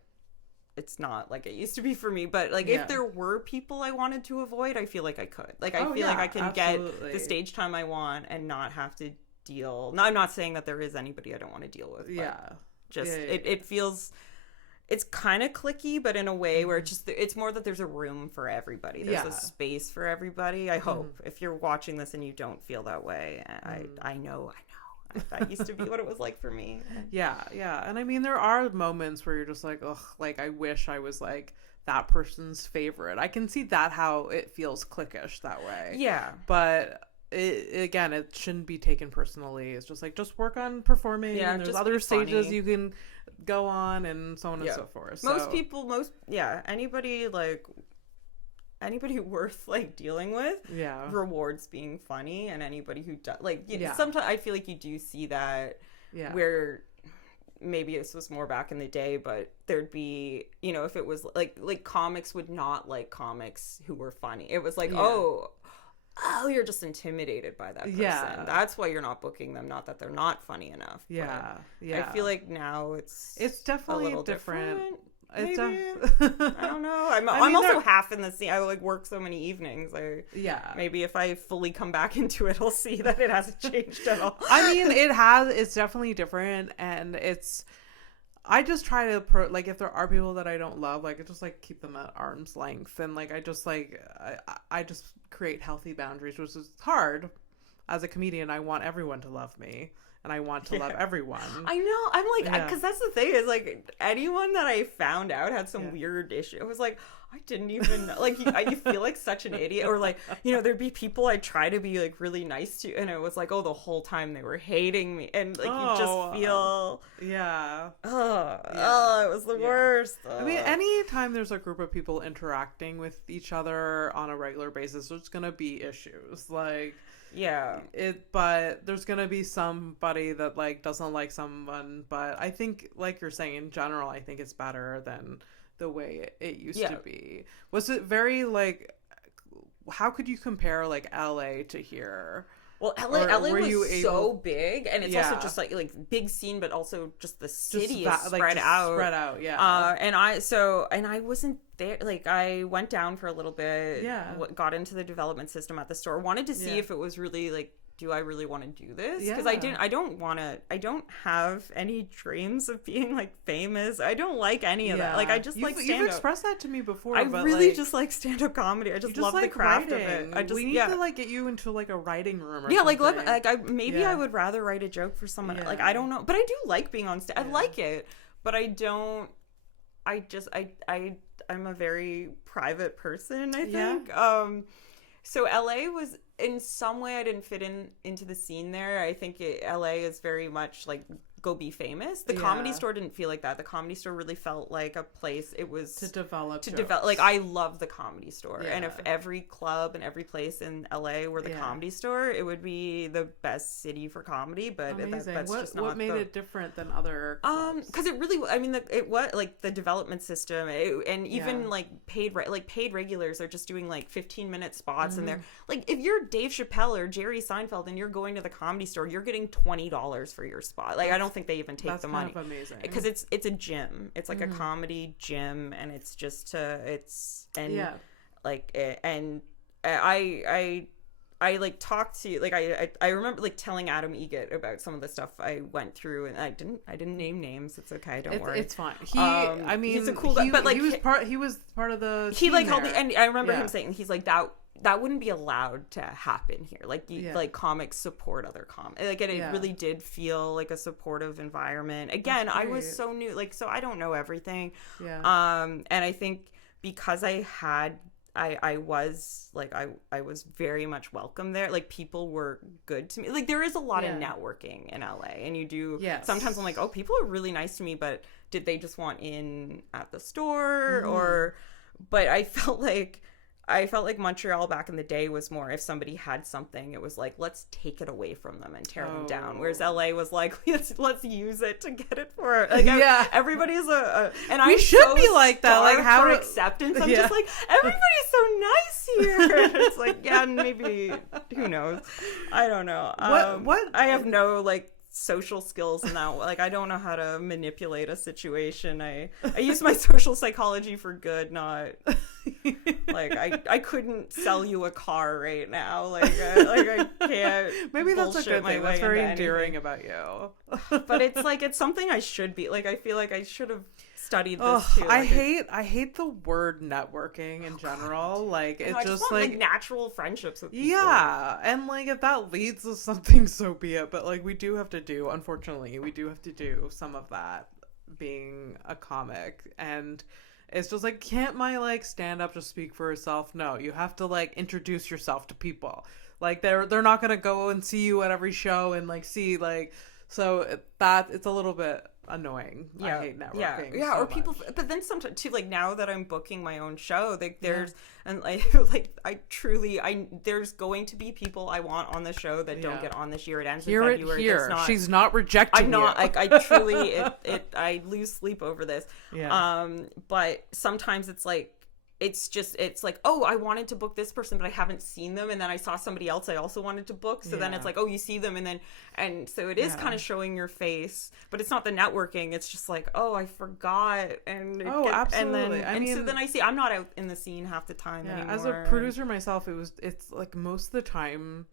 like it used to be for me, but like if there were people I wanted to avoid, I feel like I could. Like I feel like I can get the stage time I want and not have to deal. No, I'm not saying that there is anybody I don't want to deal with. It feels. It's kind of cliquey, but in a way where it's more that there's a room for everybody. There's a space for everybody. I hope if you're watching this and you don't feel that way, I know. That used to be what it was like for me. Yeah. And I mean, there are moments where you're just like, ugh, like I wish I was like that person's favorite. I can see that how it feels cliquish that way. Yeah. But it shouldn't be taken personally. It's just like, just work on performing. Yeah, and there's other stages you can go on, and so on and so forth. Anybody worth like dealing with rewards being funny, and anybody who does sometimes I feel like you do see that where maybe this was more back in the day, but there'd be, if it was like comics would not like comics who were funny. It was like, oh, you're just intimidated by that person. Yeah. That's why you're not booking them. Not that they're not funny enough. Yeah. I feel like now it's definitely a little different. I don't know. I'm also half in the scene. I like work so many evenings. Maybe if I fully come back into it, I'll see that it hasn't changed at all. I mean, it's definitely different, and I just try to like if there are people that I don't love, like I just like keep them at arm's length, and like I just create healthy boundaries, which is hard. As a comedian, I want everyone to love me, and I want to love everyone. I know. I'm like, because that's the thing is like anyone that I found out had some weird issue. I was like, I didn't even like you feel like such an idiot, or like, you know, there'd be people I'd try to be like really nice to, and it was like, oh, the whole time they were hating me, and like you just feel it was the worst. I mean, anytime there's a group of people interacting with each other on a regular basis, there's gonna be issues, like but there's gonna be somebody that like doesn't like someone. But I think, like you're saying, in general, I think it's better than the way it used to be. Was it very like, how could you compare like LA to here? Well, LA was so big, and it's also just like big scene, but also just the city is spread out. And I wasn't there. Like I went down for a little bit. Got into the development system at the store. Wanted to see if it was really like, do I really want to do this? Because I don't have any dreams of being like famous. I don't like any of that. Like I just like stand-up. You've expressed that to me before. I really just like stand-up comedy. I just love the craft of it. We need to like get you into like a writing room or something. I would rather write a joke for someone. Like I don't know. But I do like being on stage. I like it. But I don't I'm a very private person, I think. So LA was, in some way, I didn't fit into the scene there. I think LA is very much like, go be famous. The Comedy Store didn't feel like that. The Comedy Store really felt like a place, it was to develop. Like I love the Comedy Store, and if every club and every place in LA were the Comedy Store, it would be the best city for comedy. But that's just not. What made it different than other clubs? Because it really, I mean, it was like the development system, and even like paid regulars are just doing like 15-minute spots, and they're like, if you're Dave Chappelle or Jerry Seinfeld and you're going to the Comedy Store, you're getting $20 for your spot. Like I don't think they even take the money. That's kind of amazing. Because it's a gym. It's like a comedy gym, and it's just I like talked to like I remember like telling Adam Egget about some of the stuff I went through, and I didn't name names. It's okay, don't worry. It's fine. He's a cool guy, but like he was part of the. He like helped me, and I remember him saying, he's like, that wouldn't be allowed to happen here. Like like comics support other comics. Like it really did feel like a supportive environment. Again, I was so new, like, so I don't know everything. And I think because I was very much welcome there. Like people were good to me. Like there is a lot of networking in LA, and you do sometimes I'm like, oh, people are really nice to me, but did they just want in at the store or? But I felt like Montreal back in the day was more, if somebody had something, it was like, let's take it away from them and tear them down. Whereas LA was like, let's use it to get it for like everybody's and we should be like that. Like how for acceptance. I'm just like, everybody's so nice here. It's like, maybe who knows? I don't know. What I have no like social skills in that. Like I don't know how to manipulate a situation. I use my social psychology for good, not like I couldn't sell you a car right now. Like I can't. Maybe that's a good thing. That's very endearing about you. But it's like, it's something I should be like. I feel like I should have studied this too. I hate the word networking in general. Like it's just like natural friendships with people. Yeah, and like if that leads to something, so be it. But like unfortunately, we do have to do some of that being a comic, and it's just like, can't my like stand up just speak for itself? No, you have to like introduce yourself to people. Like they're not gonna go and see you at every show and like see like, so that it's a little bit annoying. I hate networking. So or people much. But then sometimes too, like now that I'm booking my own show, like there's and like there's going to be people I want on the show that don't get on this year. It ends in February. Here. She's not rejecting I'm not you. Like I truly I lose sleep over this. But sometimes it's like, it's like, oh, I wanted to book this person, but I haven't seen them, and then I saw somebody else I also wanted to book, so then it's like, oh, you see them, and so it is kind of showing your face, but it's not the networking. It's just like, oh, I forgot, and absolutely. So then I see I'm not out in the scene half the time anymore. As a producer myself, it's like most of the time,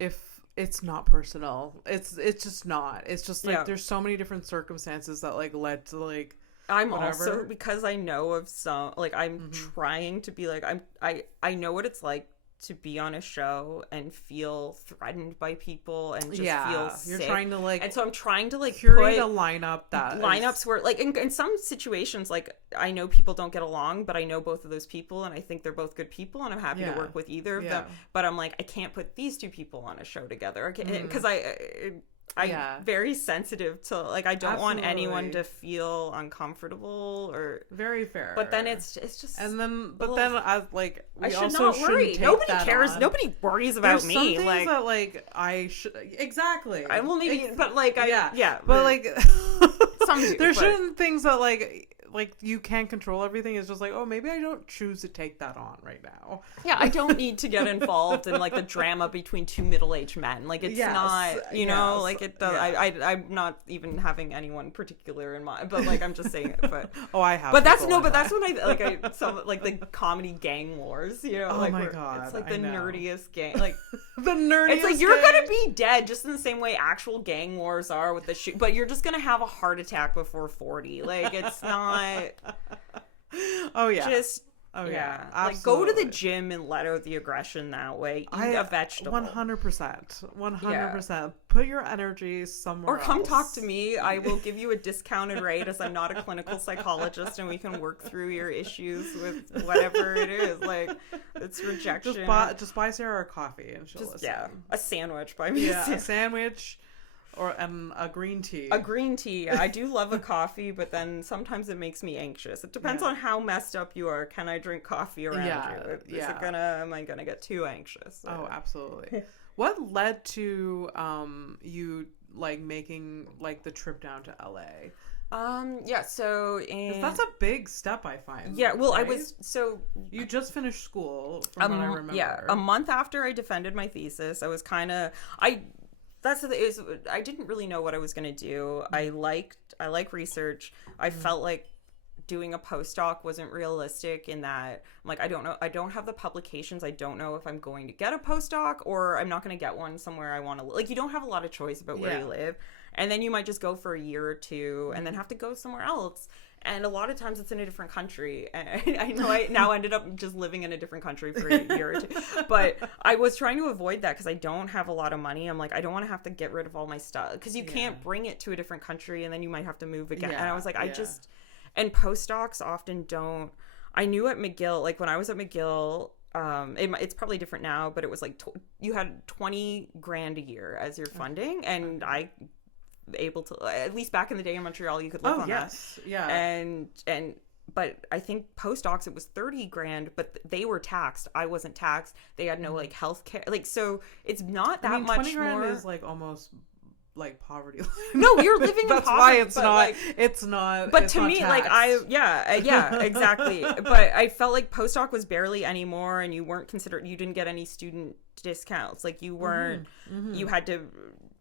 if it's not personal, it's just not. It's just like there's so many different circumstances that like led to like. I'm also, because I know of some, like I'm trying to be like, I know what it's like to be on a show and feel threatened by people and just feel sick. You're trying to like, and so I'm trying to like curate a lineup where like in some situations, like I know people don't get along, but I know both of those people and I think they're both good people and I'm happy to work with either of them. But I'm like, I can't put these two people on a show together because I'm very sensitive to like I don't want anyone to feel uncomfortable or very fair. But then it's just and then then I like we I should also not worry. Take nobody that cares. on. Nobody worries about There's me. Some things like that like I should exactly. I will maybe, but like but like some do, there's certain things that like you can't control everything. It's just like, oh, maybe I don't choose to take that on right now. Yeah, I don't need to get involved in like the drama between two middle-aged men. Like it's not, you know, like it does. I'm not even having anyone particular in mind, but like I'm just saying it. But I have. But that's when like the comedy gang wars. You know, like, my god, it's like the nerdiest gang. Like the nerdiest. It's like you're gonna be dead just in the same way actual gang wars are with the shoot, but you're just gonna have a heart attack before 40. Like it's not. Oh yeah. Just absolutely. Like go to the gym and let out the aggression that way. Eat a vegetable. 100%. Put your energy somewhere or come else. talk to me. I will give you a discounted rate as I'm not a clinical psychologist and we can work through your issues with whatever it is. Like it's rejection. Just buy Sarah a coffee and she'll listen. Yeah. A sandwich. Buy me a sandwich. Or a green tea. A green tea. I do love a coffee, but then sometimes it makes me anxious. It depends on how messed up you are. Can I drink coffee around you? Am I gonna get too anxious? Oh, absolutely. What led to you like making like the trip down to LA? So that's a big step, I find. Yeah, well, right? You just finished school, from what I remember. Yeah, a month after I defended my thesis, I was kind of That's the thing, is I didn't really know what I was going to do. I like research. I felt like doing a postdoc wasn't realistic in that I'm like, I don't know. I don't have the publications. I don't know if I'm going to get a postdoc or I'm not going to get one somewhere I want to live. Like you don't have a lot of choice about where you live. And then you might just go for a year or two and then have to go somewhere else. And a lot of times it's in a different country. And I know I now ended up just living in a different country for a year or two. But I was trying to avoid that because I don't have a lot of money. I'm like, I don't want to have to get rid of all my stuff. Because you can't bring it to a different country and then you might have to move again. And I was like, and postdocs often don't. I knew at McGill, like when I was at McGill, it's probably different now, but it was like you had $20,000 a year as your funding. And I able to, at least back in the day in Montreal, you could live on that. But I think postdocs it was $30,000, but they were taxed. I wasn't taxed. They had no like health care, like so it's not that much 20 grand more. Is like almost like poverty line. No, you're living in that's poverty. That's why it's not. But it's to not me, taxed. like exactly. But I felt like postdoc was barely anymore, and you weren't considered. You didn't get any student discounts. Like you weren't. You had to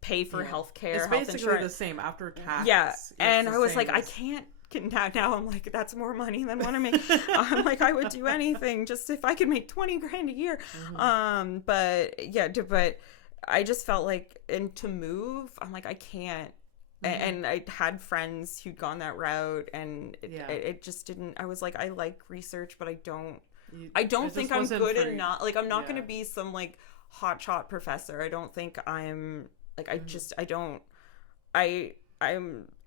pay for healthcare. It's health basically insurance. the same after tax. Yeah, and I was like, I can't. Now I'm like, that's more money than what I make. I'm like, I would do anything just if I could make $20,000 a year. But I just felt like, and to move, I'm like, I can't. And I had friends who'd gone that route, and it just didn't. I was like, I like research, but I don't think I'm good enough. Like, I'm not going to be some like hotshot professor. I don't think I'm like.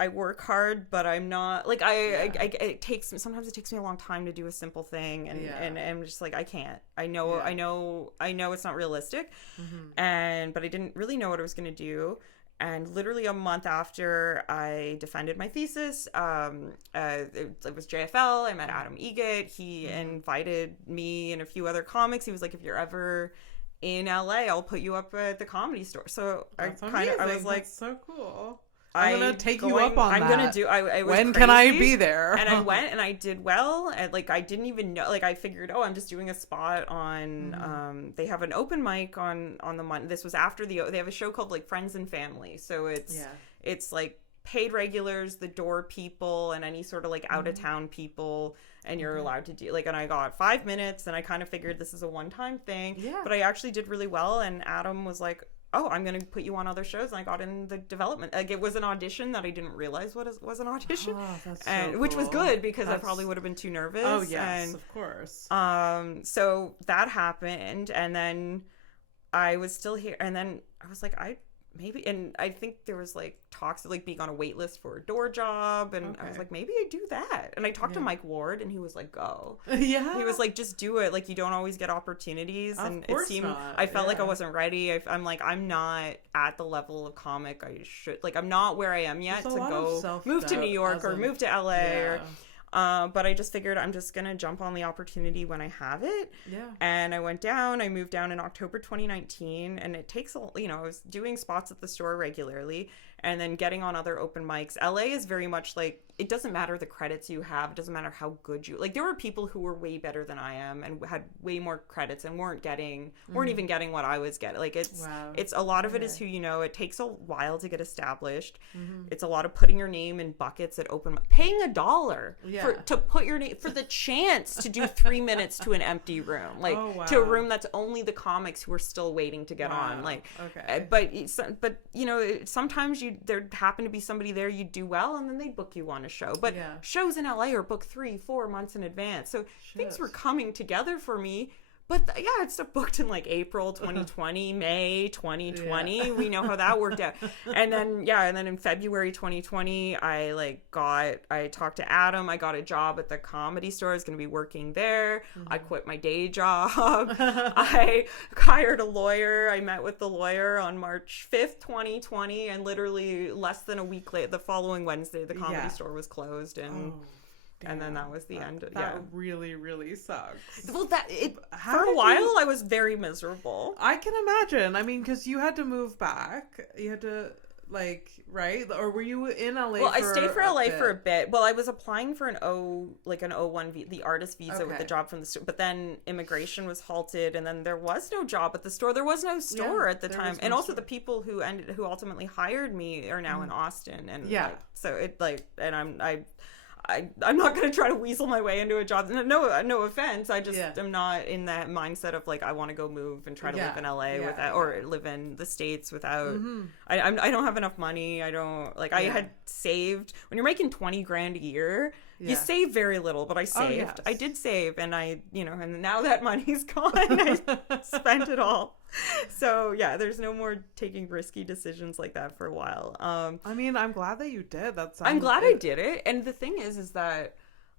I work hard, but I'm not like sometimes it takes me a long time to do a simple thing, and I'm just like, I can't. I know it's not realistic, but I didn't really know what I was going to do. And literally a month after I defended my thesis, it was JFL. I met Adam Egget. He invited me and a few other comics. He was like, if you're ever in LA, I'll put you up at the Comedy Store. So I was like, that's so cool. I'm gonna take you up on that. I'm gonna do. It was when crazy. Can I be there? And I went and I did well. And like I didn't even know. Like I figured, I'm just doing a spot on. They have an open mic on the month. This was after they have a show called like Friends and Family. So it's like paid regulars, the door people, and any sort of like out of town people. And you're allowed to do like. And I got 5 minutes, and I kind of figured this is a one-time thing. Yeah. But I actually did really well. And Adam was like, oh, I'm going to put you on other shows. And I got in the development. Like, it was an audition that I didn't realize was an audition. Oh, that's and so which was cool. good because I probably would have been too nervous. Oh, yes, and, of course. So that happened, and then I was still here, and then I was like, maybe, and I think there was like talks of like being on a wait list for a door job, and I was like, maybe I do that. And I talked to Mike Ward, and he was like, go. Yeah. He was like, just do it. Like, you don't always get opportunities. And of course it seemed, not. I felt like I wasn't ready. I'm like, I'm not at the level of comic I should, like, I'm not where I am yet to go move to New York or move to LA or... but I just figured I'm just going to jump on the opportunity when I have it. Yeah. And I moved down in October 2019, and it takes I was doing spots at the store regularly and then getting on other open mics. LA is very much like, it doesn't matter the credits you have. It doesn't matter how good you, like, there were people who were way better than I am and had way more credits and weren't even getting what I was getting. Like, it's a lot of it is who you know. It takes a while to get established. It's a lot of putting your name in buckets at open, paying $1 to put your name for the chance to do 3 minutes to an empty room, like to a room that's only the comics who are still waiting to get on. Like, but you know, sometimes there happen to be somebody there, you do well, and then they book you on a show. But shows in LA are booked 3-4 months in advance, so things were coming together for me. But it's stuff booked in like April 2020, May 2020. Yeah. We know how that worked out. And then in February 2020, I talked to Adam. I got a job at the Comedy Store. I was going to be working there. I quit my day job. I hired a lawyer. I met with the lawyer on March 5th, 2020. And literally less than a week later, the following Wednesday, the Comedy Store was closed. And... Damn, and then that was the end. That really, really sucks. Well, for a while, I was very miserable. I can imagine. I mean, because you had to move back. You had to, like, right? Or were you in LA? Well, I stayed for LA for a bit. Well, I was applying for an O1 the artist visa with the job from the store. But then immigration was halted, and then there was no job at the store. There was no store at the time, and also the people who ultimately hired me are now in Austin, and so it I'm not going to try to weasel my way into a job. No offense. I just am not in that mindset of like, I want to go move and try to live in LA without, or live in the States without, I don't have enough money. I don't like, I had saved, when you're making $20,000 a year, you save very little, but I saved. I did save, and and now that money's gone, I spent it all. So there's no more taking risky decisions like that for a while. I mean, I'm glad that you did. I'm glad I did it. And the thing is that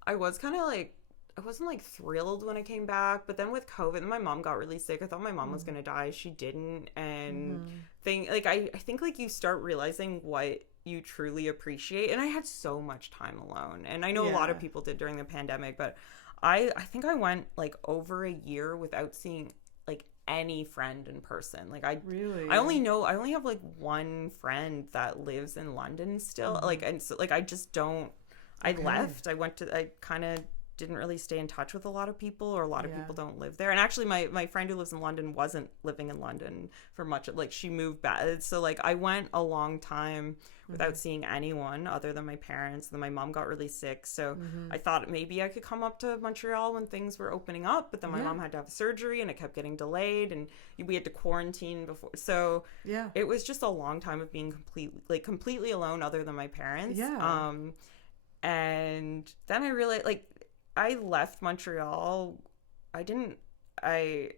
I was kind of like, I wasn't like thrilled when I came back, but then with COVID, my mom got really sick. I thought my mom was going to die. She didn't. And I think like you start realizing what you truly appreciate. And I had so much time alone. And I know a lot of people did during the pandemic, but I think I went like over a year without seeing like any friend in person. Like I only have like one friend that lives in London still. Like, and so like I just don't, I left. I kind of didn't really stay in touch with a lot of people, or a lot of people don't live there. And actually my friend who lives in London wasn't living in London for much of, like, she moved back. So like I went a long time without seeing anyone other than my parents. Then my mom got really sick, so I thought maybe I could come up to Montreal when things were opening up, but then my mom had to have surgery and it kept getting delayed, and we had to quarantine before. So it was just a long time of being completely alone other than my parents. And then I realized, like, I left Montreal. I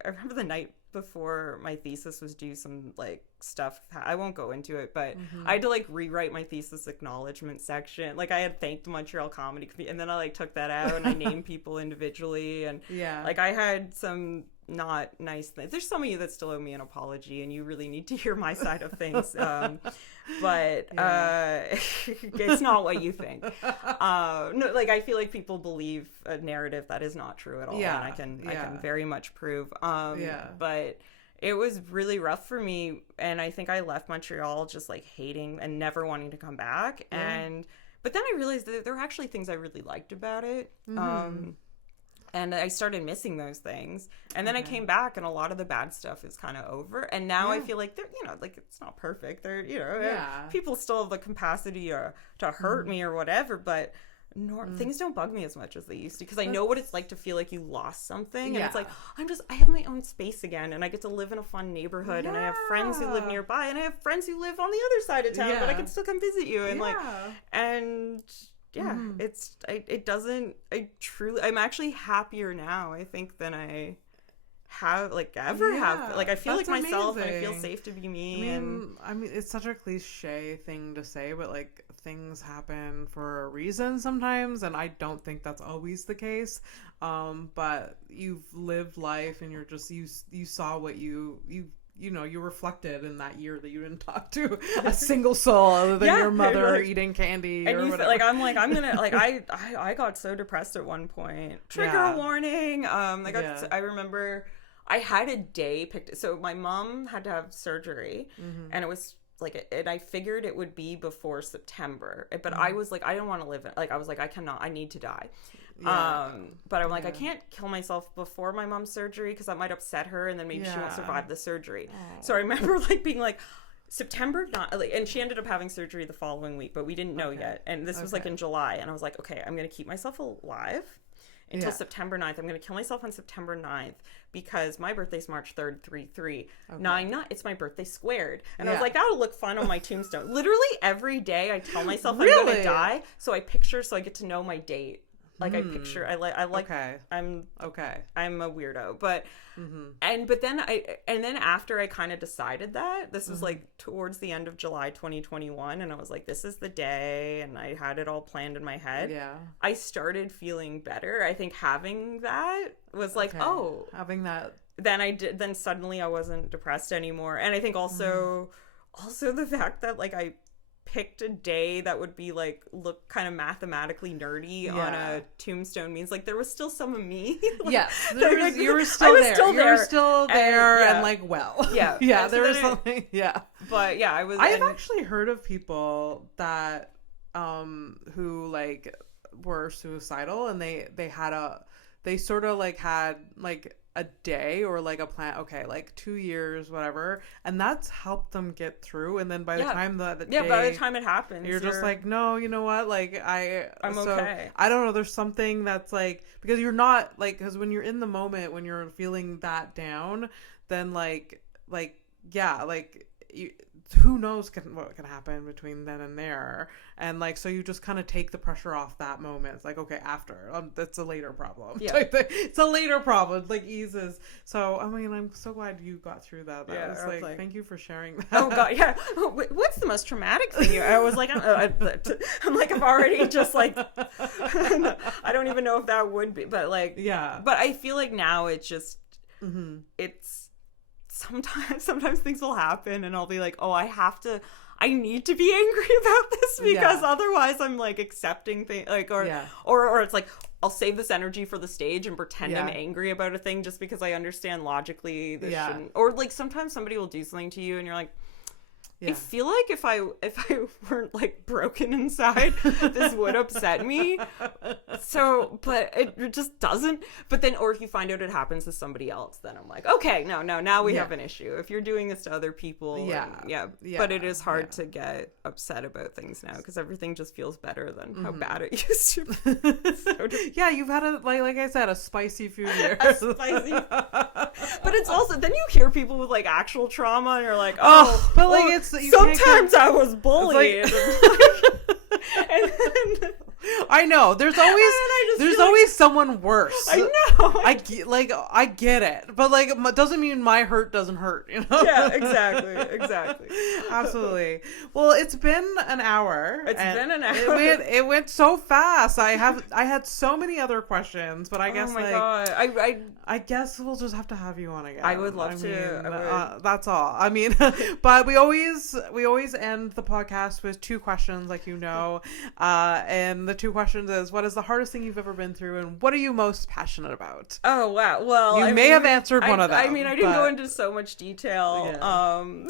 remember the night before my thesis was due, some like stuff, I won't go into it, but I had to like rewrite my thesis acknowledgement section. Like I had thanked Montreal Comedy, and then I like took that out and I named people individually, and like I had some not nice things. There's some of you that still owe me an apology, and you really need to hear my side of things. But it's not what you think. No, like I feel like people believe a narrative that is not true at all, and I can very much prove. But it was really rough for me, and I think I left Montreal just like hating and never wanting to come back. But then I realized that there were actually things I really liked about it. And I started missing those things. And then I came back, and a lot of the bad stuff is kind of over. And now I feel like they're, like it's not perfect. They're, people still have the capacity to hurt me or whatever. But things don't bug me as much as they used to, because I know what it's like to feel like you lost something, and it's like I have my own space again, and I get to live in a fun neighborhood, and I have friends who live nearby, and I have friends who live on the other side of town, but I can still come visit you, and I'm actually happier now, I think, than I have have. Like, I feel like myself, and I feel safe to be me. I mean, it's such a cliche thing to say, but like, things happen for a reason sometimes, and I don't think that's always the case. But you've lived life, and you're just you saw what you reflected in that year that you didn't talk to a single soul other than your mother eating candy, and or whatever. I'm gonna I got so depressed at one point. Trigger warning. I remember I had a day picked. So my mom had to have surgery, and it was and I figured it would be before September, but I was like, I didn't want to live it. Like, I was like, I cannot, I need to die. But I'm like, I can't kill myself before my mom's surgery, because that might upset her, and then maybe she won't survive the surgery. So I remember being like, September, and she ended up having surgery the following week, but we didn't know yet. And this was in July, and I was like, okay, I'm going to keep myself alive until September 9th. I'm going to kill myself on September 9th, because my birthday's March 3rd, 3/3. 9, it's my birthday squared. And I was like, that'll look fun on my tombstone. Literally every day I tell myself I'm going to die, so I picture, so I get to know my date. Like, I picture, I'm a weirdo, but, but then after I kind of decided that, this was like towards the end of July 2021, and I was like, this is the day, and I had it all planned in my head. Yeah. I started feeling better. I think having that was like, having that. Then suddenly I wasn't depressed anymore. And I think also the fact that, like, I picked a day that would be like look kind of mathematically nerdy on a tombstone means like there was still some of me. You were still there and like, well, there was something. But I've actually heard of people that who like were suicidal, and they sort of like had like a day or like a plan, like 2 years, whatever, and that's helped them get through. And then by the time by the time it happens, you're just like, no, you know what, like I'm okay. I don't know, there's something that's like, because you're not like, because when you're in the moment, when you're feeling that down, then who knows what can happen between then and there, and like, so you just kind of take the pressure off that moment. It's like, okay, after that's a later problem. It's a later problem, like, eases. So I mean, I'm so glad you got through that. That was like, thank you for sharing that. Oh god, what's the most traumatic thing I was like, I'm like, I've already just like I don't even know if that would be, but like, but I feel like now it's just it's sometimes things will happen, and I'll be like, oh, I need to be angry about this, because otherwise I'm like accepting things, like, or it's like, I'll save this energy for the stage and pretend I'm angry about a thing just because I understand logically this shouldn't. Or like, sometimes somebody will do something to you and you're like, I feel like if I weren't like broken inside, this would upset me. So, but it just doesn't. But then, or if you find out it happens to somebody else, then I'm like, okay, no, now we have an issue. If you're doing this to other people, but it is hard to get upset about things now, because everything just feels better than how bad it used to be. You've had like I said, a spicy few years. But it's also, then you hear people with like actual trauma, and you're like, but like, it's sometimes I was bullied. And then, I know there's always someone worse. I know. I get it, but like, it doesn't mean my hurt doesn't hurt, you know? Yeah, exactly. Absolutely. Well, it's been an hour. It went so fast. I had so many other questions, but I guess God. I guess we'll just have to have you on again. I would love to. That's all. I mean, but we always end the podcast with 2 questions, like, you know, and the 2 questions is, what is the hardest thing you've ever been through, and what are you most passionate about? Oh wow. Well, you may have answered one of them. I mean, I didn't go into so much detail. I mean,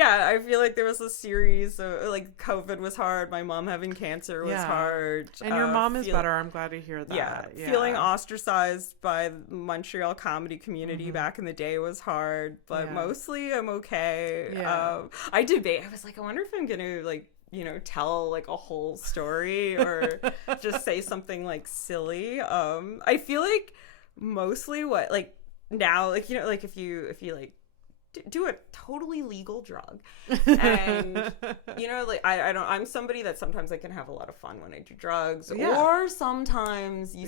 I feel like there was a series of, like, COVID was hard, my mom having cancer was hard, and your mom is better. I'm glad to hear that. Feeling ostracized by the Montreal comedy community back in the day was hard, but mostly I'm okay. I was like, I wonder if I'm gonna like tell like a whole story or just say something like silly. I feel like mostly what like now, like, like if you like do a totally legal drug and like I'm somebody that sometimes I can have a lot of fun when I do drugs, or sometimes you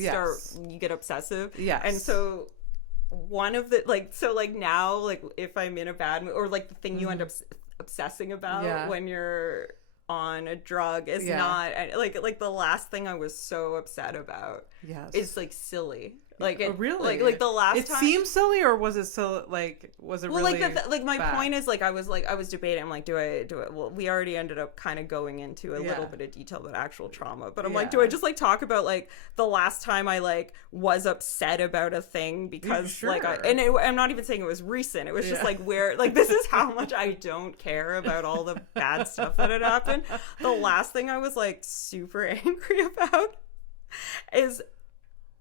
get obsessive. And so one of the like now, like if I'm in a bad mood, or like the thing you end up obsessing about when you're on a drug is not like the last thing I was so upset about is like silly. Like really like the last time it seems silly, or was it so like was it really like my bad? Point is like I was debating, I'm like, do I well, we already ended up kind of going into a little bit of detail about actual trauma, but I'm like, do I just like talk about like the last time I like was upset about a thing because I'm not even saying it was recent, it was just like where like this is how much I don't care about all the bad stuff that had happened. The last thing I was like super angry about is,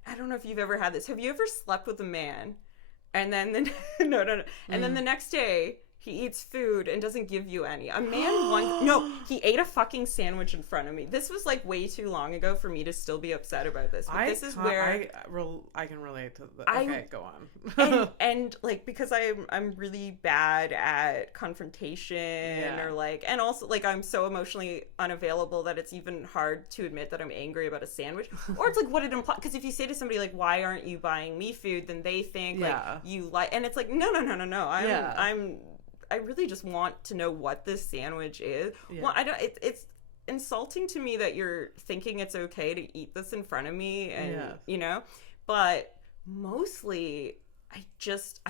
I don't know if you've ever had this. Have you ever slept with a man and then and then the next day he eats food and doesn't give you any? A man he ate a fucking sandwich in front of me. This was like way too long ago for me to still be upset about this. But this is where I can relate to that. Okay, go on. and like because I'm really bad at confrontation or like, and also like I'm so emotionally unavailable that it's even hard to admit that I'm angry about a sandwich. Or it's like what it implies, because if you say to somebody like, why aren't you buying me food, then they think like you like, and it's like no. I really just want to know what this sandwich is. Well, it's insulting to me that you're thinking it's okay to eat this in front of me, and but mostly I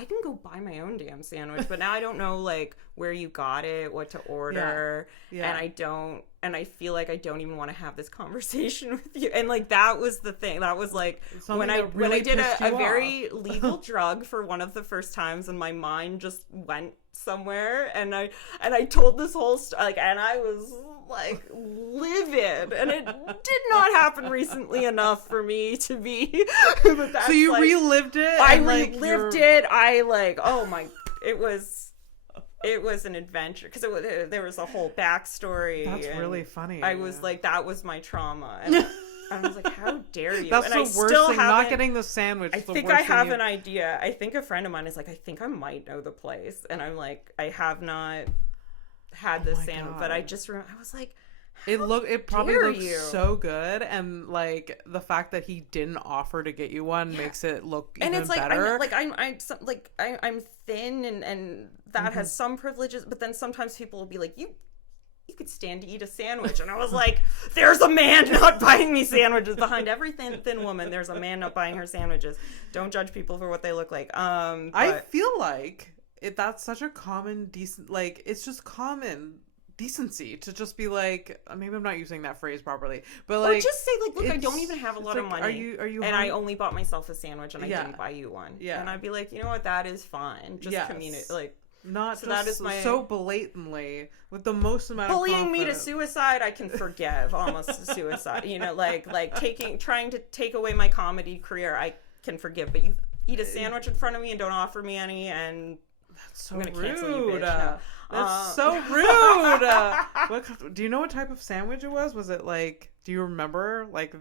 can go buy my own damn sandwich, but now I don't know like where you got it, what to order, and I feel like I don't even want to have this conversation with you. And like that was the thing. That was like when I did a very legal drug for one of the first times, and my mind just went somewhere, and I told this whole like, and I was like livid, and it did not happen recently enough for me to be but that's, so you like, relived it. I relived it. I like, oh my, it was an adventure, because there was a whole backstory. That's really funny. I was like, that was my trauma, and I was like, how dare you? That's and the I worst still thing, not getting the sandwich. I think I have an idea. I think a friend of mine is like, I think I might know the place, and I'm like, I have not had this sandwich, but I just remember, I was like, it probably looked so good, and like the fact that he didn't offer to get you one makes it look even better. I'm thin, and that has some privileges, but then sometimes people will be like, you could stand to eat a sandwich, and I was like, there's a man not buying me sandwiches. Behind every thin woman there's a man not buying her sandwiches. Don't judge people for what they look like. I feel like that's such a common decent, like it's just common decency to just be like, maybe I'm not using that phrase properly, but like, or just say like, look, I don't even have a lot of money. Are you and I only bought myself a sandwich, and I didn't buy you one. And I'd be like, you know what, that is fine. Just communicate, like, not so that is my so blatantly with the most amount of bullying me to suicide. I can forgive almost to suicide. Like trying to take away my comedy career, I can forgive. But you eat a sandwich in front of me and don't offer me any, and that's so I'm gonna rude. Cancel you, bitch. No. That's so rude. Do you know what type of sandwich it was? Was it like? Do you remember? Like.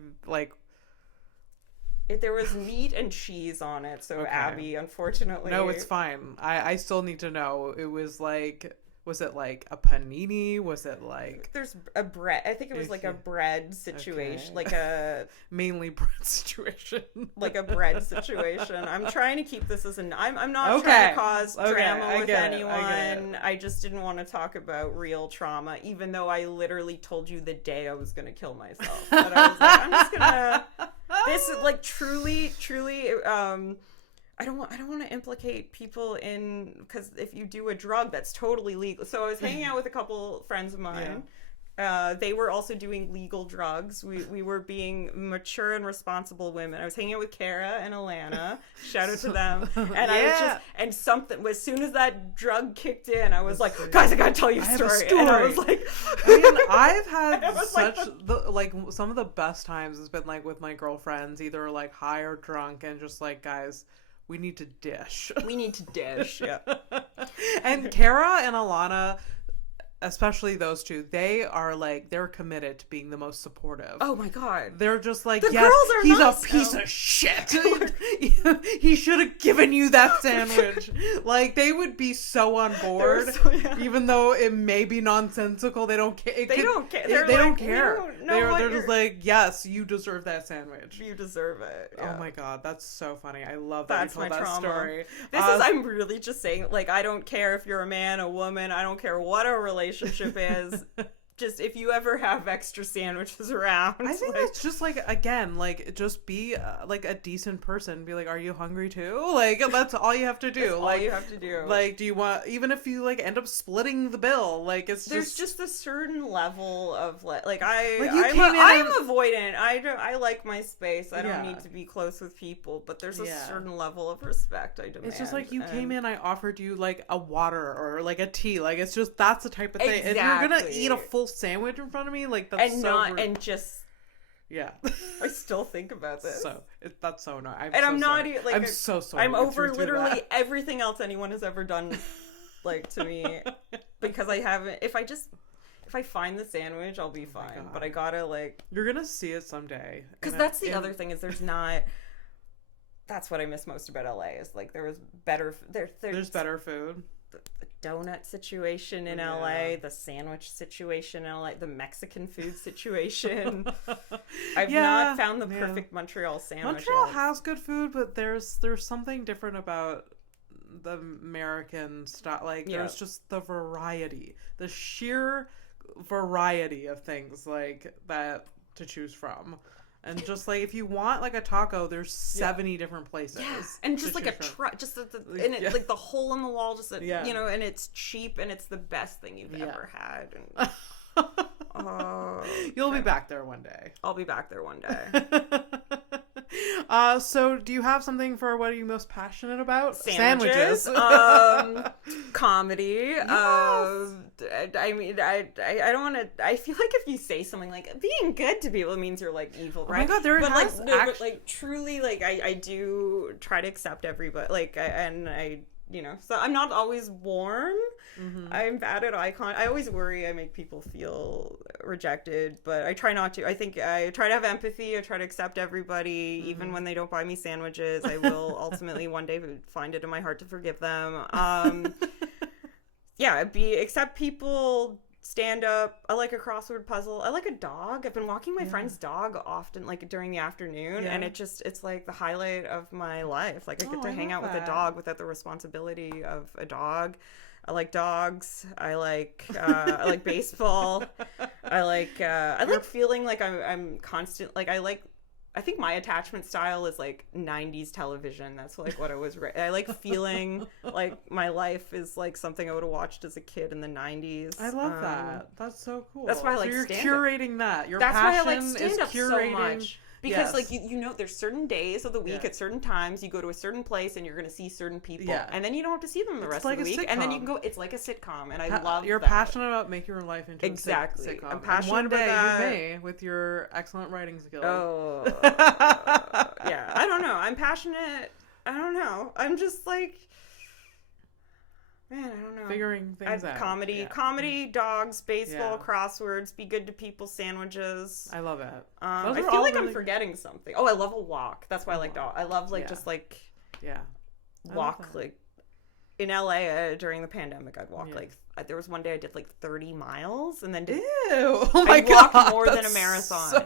There was meat and cheese on it, so okay. Abby, unfortunately. No, it's fine. I still need to know. It was like, was it like a panini? Was it like... There's a bread. I think it was like a bread situation. Okay. Like a... Mainly bread situation. Like a bread situation. I'm trying to keep this as I'm not trying to cause drama with anyone. I just didn't want to talk about real trauma, even though I literally told you the day I was going to kill myself. But I was like, I'm just going to... This is like truly, I don't want to implicate people in, because if you do a drug, that's totally legal. So I was hanging out with a couple friends of mine. They were also doing legal drugs. We were being mature and responsible women. I was hanging out with Kara and Alana. Shout out to them. And I was just, and something, as soon as that drug kicked in, I was like, guys, I gotta tell you a story. And I was like, I've had such some of the best times has been like with my girlfriends, either like high or drunk, and just like, guys, we need to dish. We need to dish. Yeah. And Kara and Alana, especially those two, they are like, they're committed to being the most supportive. Oh my God. They're just like, the yes, girls are he's nuts, a piece of shit. He should have given you that sandwich. Like, they would be so on board, even though it may be nonsensical. They don't care. They don't care. They don't care. They're just like, yes, you deserve that sandwich. You deserve it. Yeah. Oh my God, that's so funny. I love that That's you told my that trauma. story. I'm really just saying, like, I don't care if you're a man, a woman, I don't care what our relationship is. Just if you ever have extra sandwiches around. I think that's just like, again, like, just be like a decent person. Be like, are you hungry too? Like, that's all you have to do. That's like, all you have to do. Like, do you want, even if you like end up splitting the bill, like, there's just a certain level of I'm avoidant. I like my space. I don't need to be close with people, but there's a certain level of respect I demand. It's just like, you came in, I offered you like a water or like a tea. Like, it's just, that's the type of thing. Exactly. If you're gonna eat a full sandwich in front of me, like, that's I still think about this. That's so annoying. I'm so sorry. I'm over literally everything else anyone has ever done, like, to me, because I haven't. If I find the sandwich, I'll be fine. But I gotta, like, you're gonna see it someday. Because that's the other thing, is there's not. That's what I miss most about LA, is like, there was better. There's better food. The donut situation in LA, the sandwich situation in LA, the Mexican food situation. I've not found the perfect Montreal sandwich. Montreal has good food, but there's something different about the American style. Like, there's just the variety, the sheer variety of things like that to choose from. And just like, if you want like a taco, there's 70 different places. Yeah. And just like a truck, just like the hole in the wall, just you know, and it's cheap and it's the best thing you've ever had. And, you'll be back there one day. I'll be back there one day. So do you have something for what are you most passionate about? Sandwiches. Comedy. Yes. I mean, I don't want to. I feel like if you say something like being good to people, it means you're like evil, right? Oh my God, but like truly, like I do try to accept everybody. Like, you know, so I'm not always warm. Mm-hmm. I'm bad at eye contact. I always worry I make people feel rejected, but I try not to. I think I try to have empathy. I try to accept everybody, even when they don't buy me sandwiches. I will ultimately one day find it in my heart to forgive them. Accept people. Stand up. I like a crossword puzzle. I like a dog. I've been walking my friend's dog often, like during the afternoon, and it's like the highlight of my life. Like, I get to hang out with a dog without the responsibility of a dog. I like dogs. I like baseball. I like feeling like I'm constant. Like, I think my attachment style is like 90s television. That's like what I was. I like feeling like my life is like something I would have watched as a kid in the 90s. I love that. That's so cool. That's why I like you're stand-up. Curating that. Your That's passion why I like stand-up so much. Because like you know, there's certain days of the week at certain times you go to a certain place and you're going to see certain people, and then you don't have to see them the rest of the week, and then you can go. It's like a sitcom, and I love. You're passionate about making your life into a sitcom. I'm passionate one day about that. You may with your excellent writing skills. Oh, yeah. I don't know. I'm passionate. I don't know. I'm just like. Man, I don't know. Figuring things out. Comedy, dogs, baseball, crosswords, be good to people, sandwiches. I love it. I feel like I'm forgetting something. Oh, I love a walk. That's why I like dog. I love just like walk like in LA during the pandemic. I'd walk like there was one day I did like 30 miles and then oh my God, walked more than a marathon.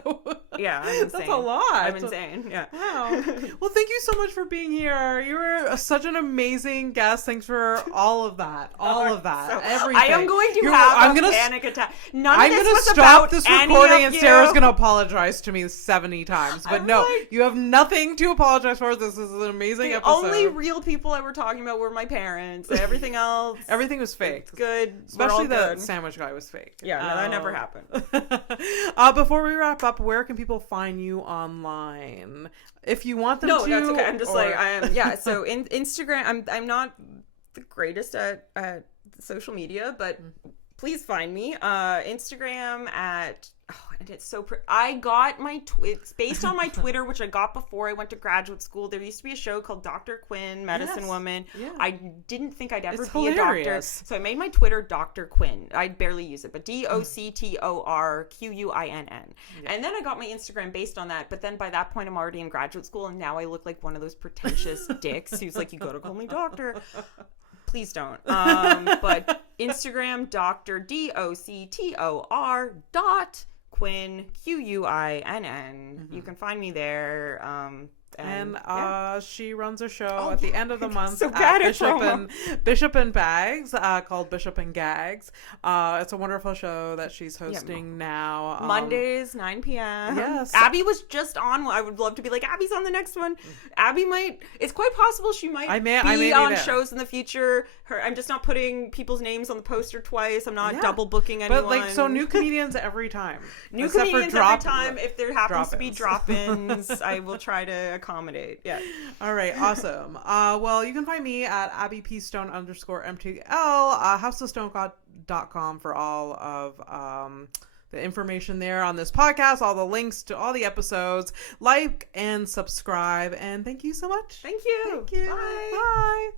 Yeah, I'm insane. That's a lot. I'm insane. Yeah. Wow. Well, thank you so much for being here. You were such an amazing guest. Thanks for all of that. Everything. I am going to have a panic attack. I'm going to stop this recording and Sarah's going to apologize to me 70 times. But you have nothing to apologize for. This is an amazing episode. The only real people I were talking about were my parents. Everything else. Everything was fake. Good. Especially the sandwich guy was fake. Yeah, no, that never happened. Before we wrap up, where can people find you online? If you want them to. No, that's okay. I'm just so in Instagram, I'm not the greatest at social media, but please find me. Instagram at... Oh, and it's so... I got my... It's based on my Twitter, which I got before I went to graduate school. There used to be a show called Dr. Quinn, Medicine Woman. Yeah. I didn't think I'd ever be a doctor. So I made my Twitter Dr. Quinn. I barely use it, but DoctorQuinn. Yeah. And then I got my Instagram based on that. But then by that point, I'm already in graduate school. And now I look like one of those pretentious dicks who's like, you gotta call me doctor. Please don't. But Instagram, Dr. DOCTOR Quinn, QUINN. Mm-hmm. You can find me there. And she runs a show at the end of the month at Bishop and Bags called Bishop and Gags. It's a wonderful show that she's hosting now. Mondays, 9 p.m. Yes. Abby was just on. I would love to be like, Abby's on the next one. Abby might, it's quite possible she might be on shows in the future. I'm just not putting people's names on the poster twice. I'm not double booking anyone. But like, so new comedians every time. New comedians every time. If there happens to be drop-ins, I will try to accommodate. Yeah. All right. Awesome. Well, you can find me at AbbyPStone_MTL, houseofstonegod.com for all of the information there on this podcast, all the links to all the episodes. Like and subscribe. And thank you so much. Thank you. Thank you. Bye. Bye.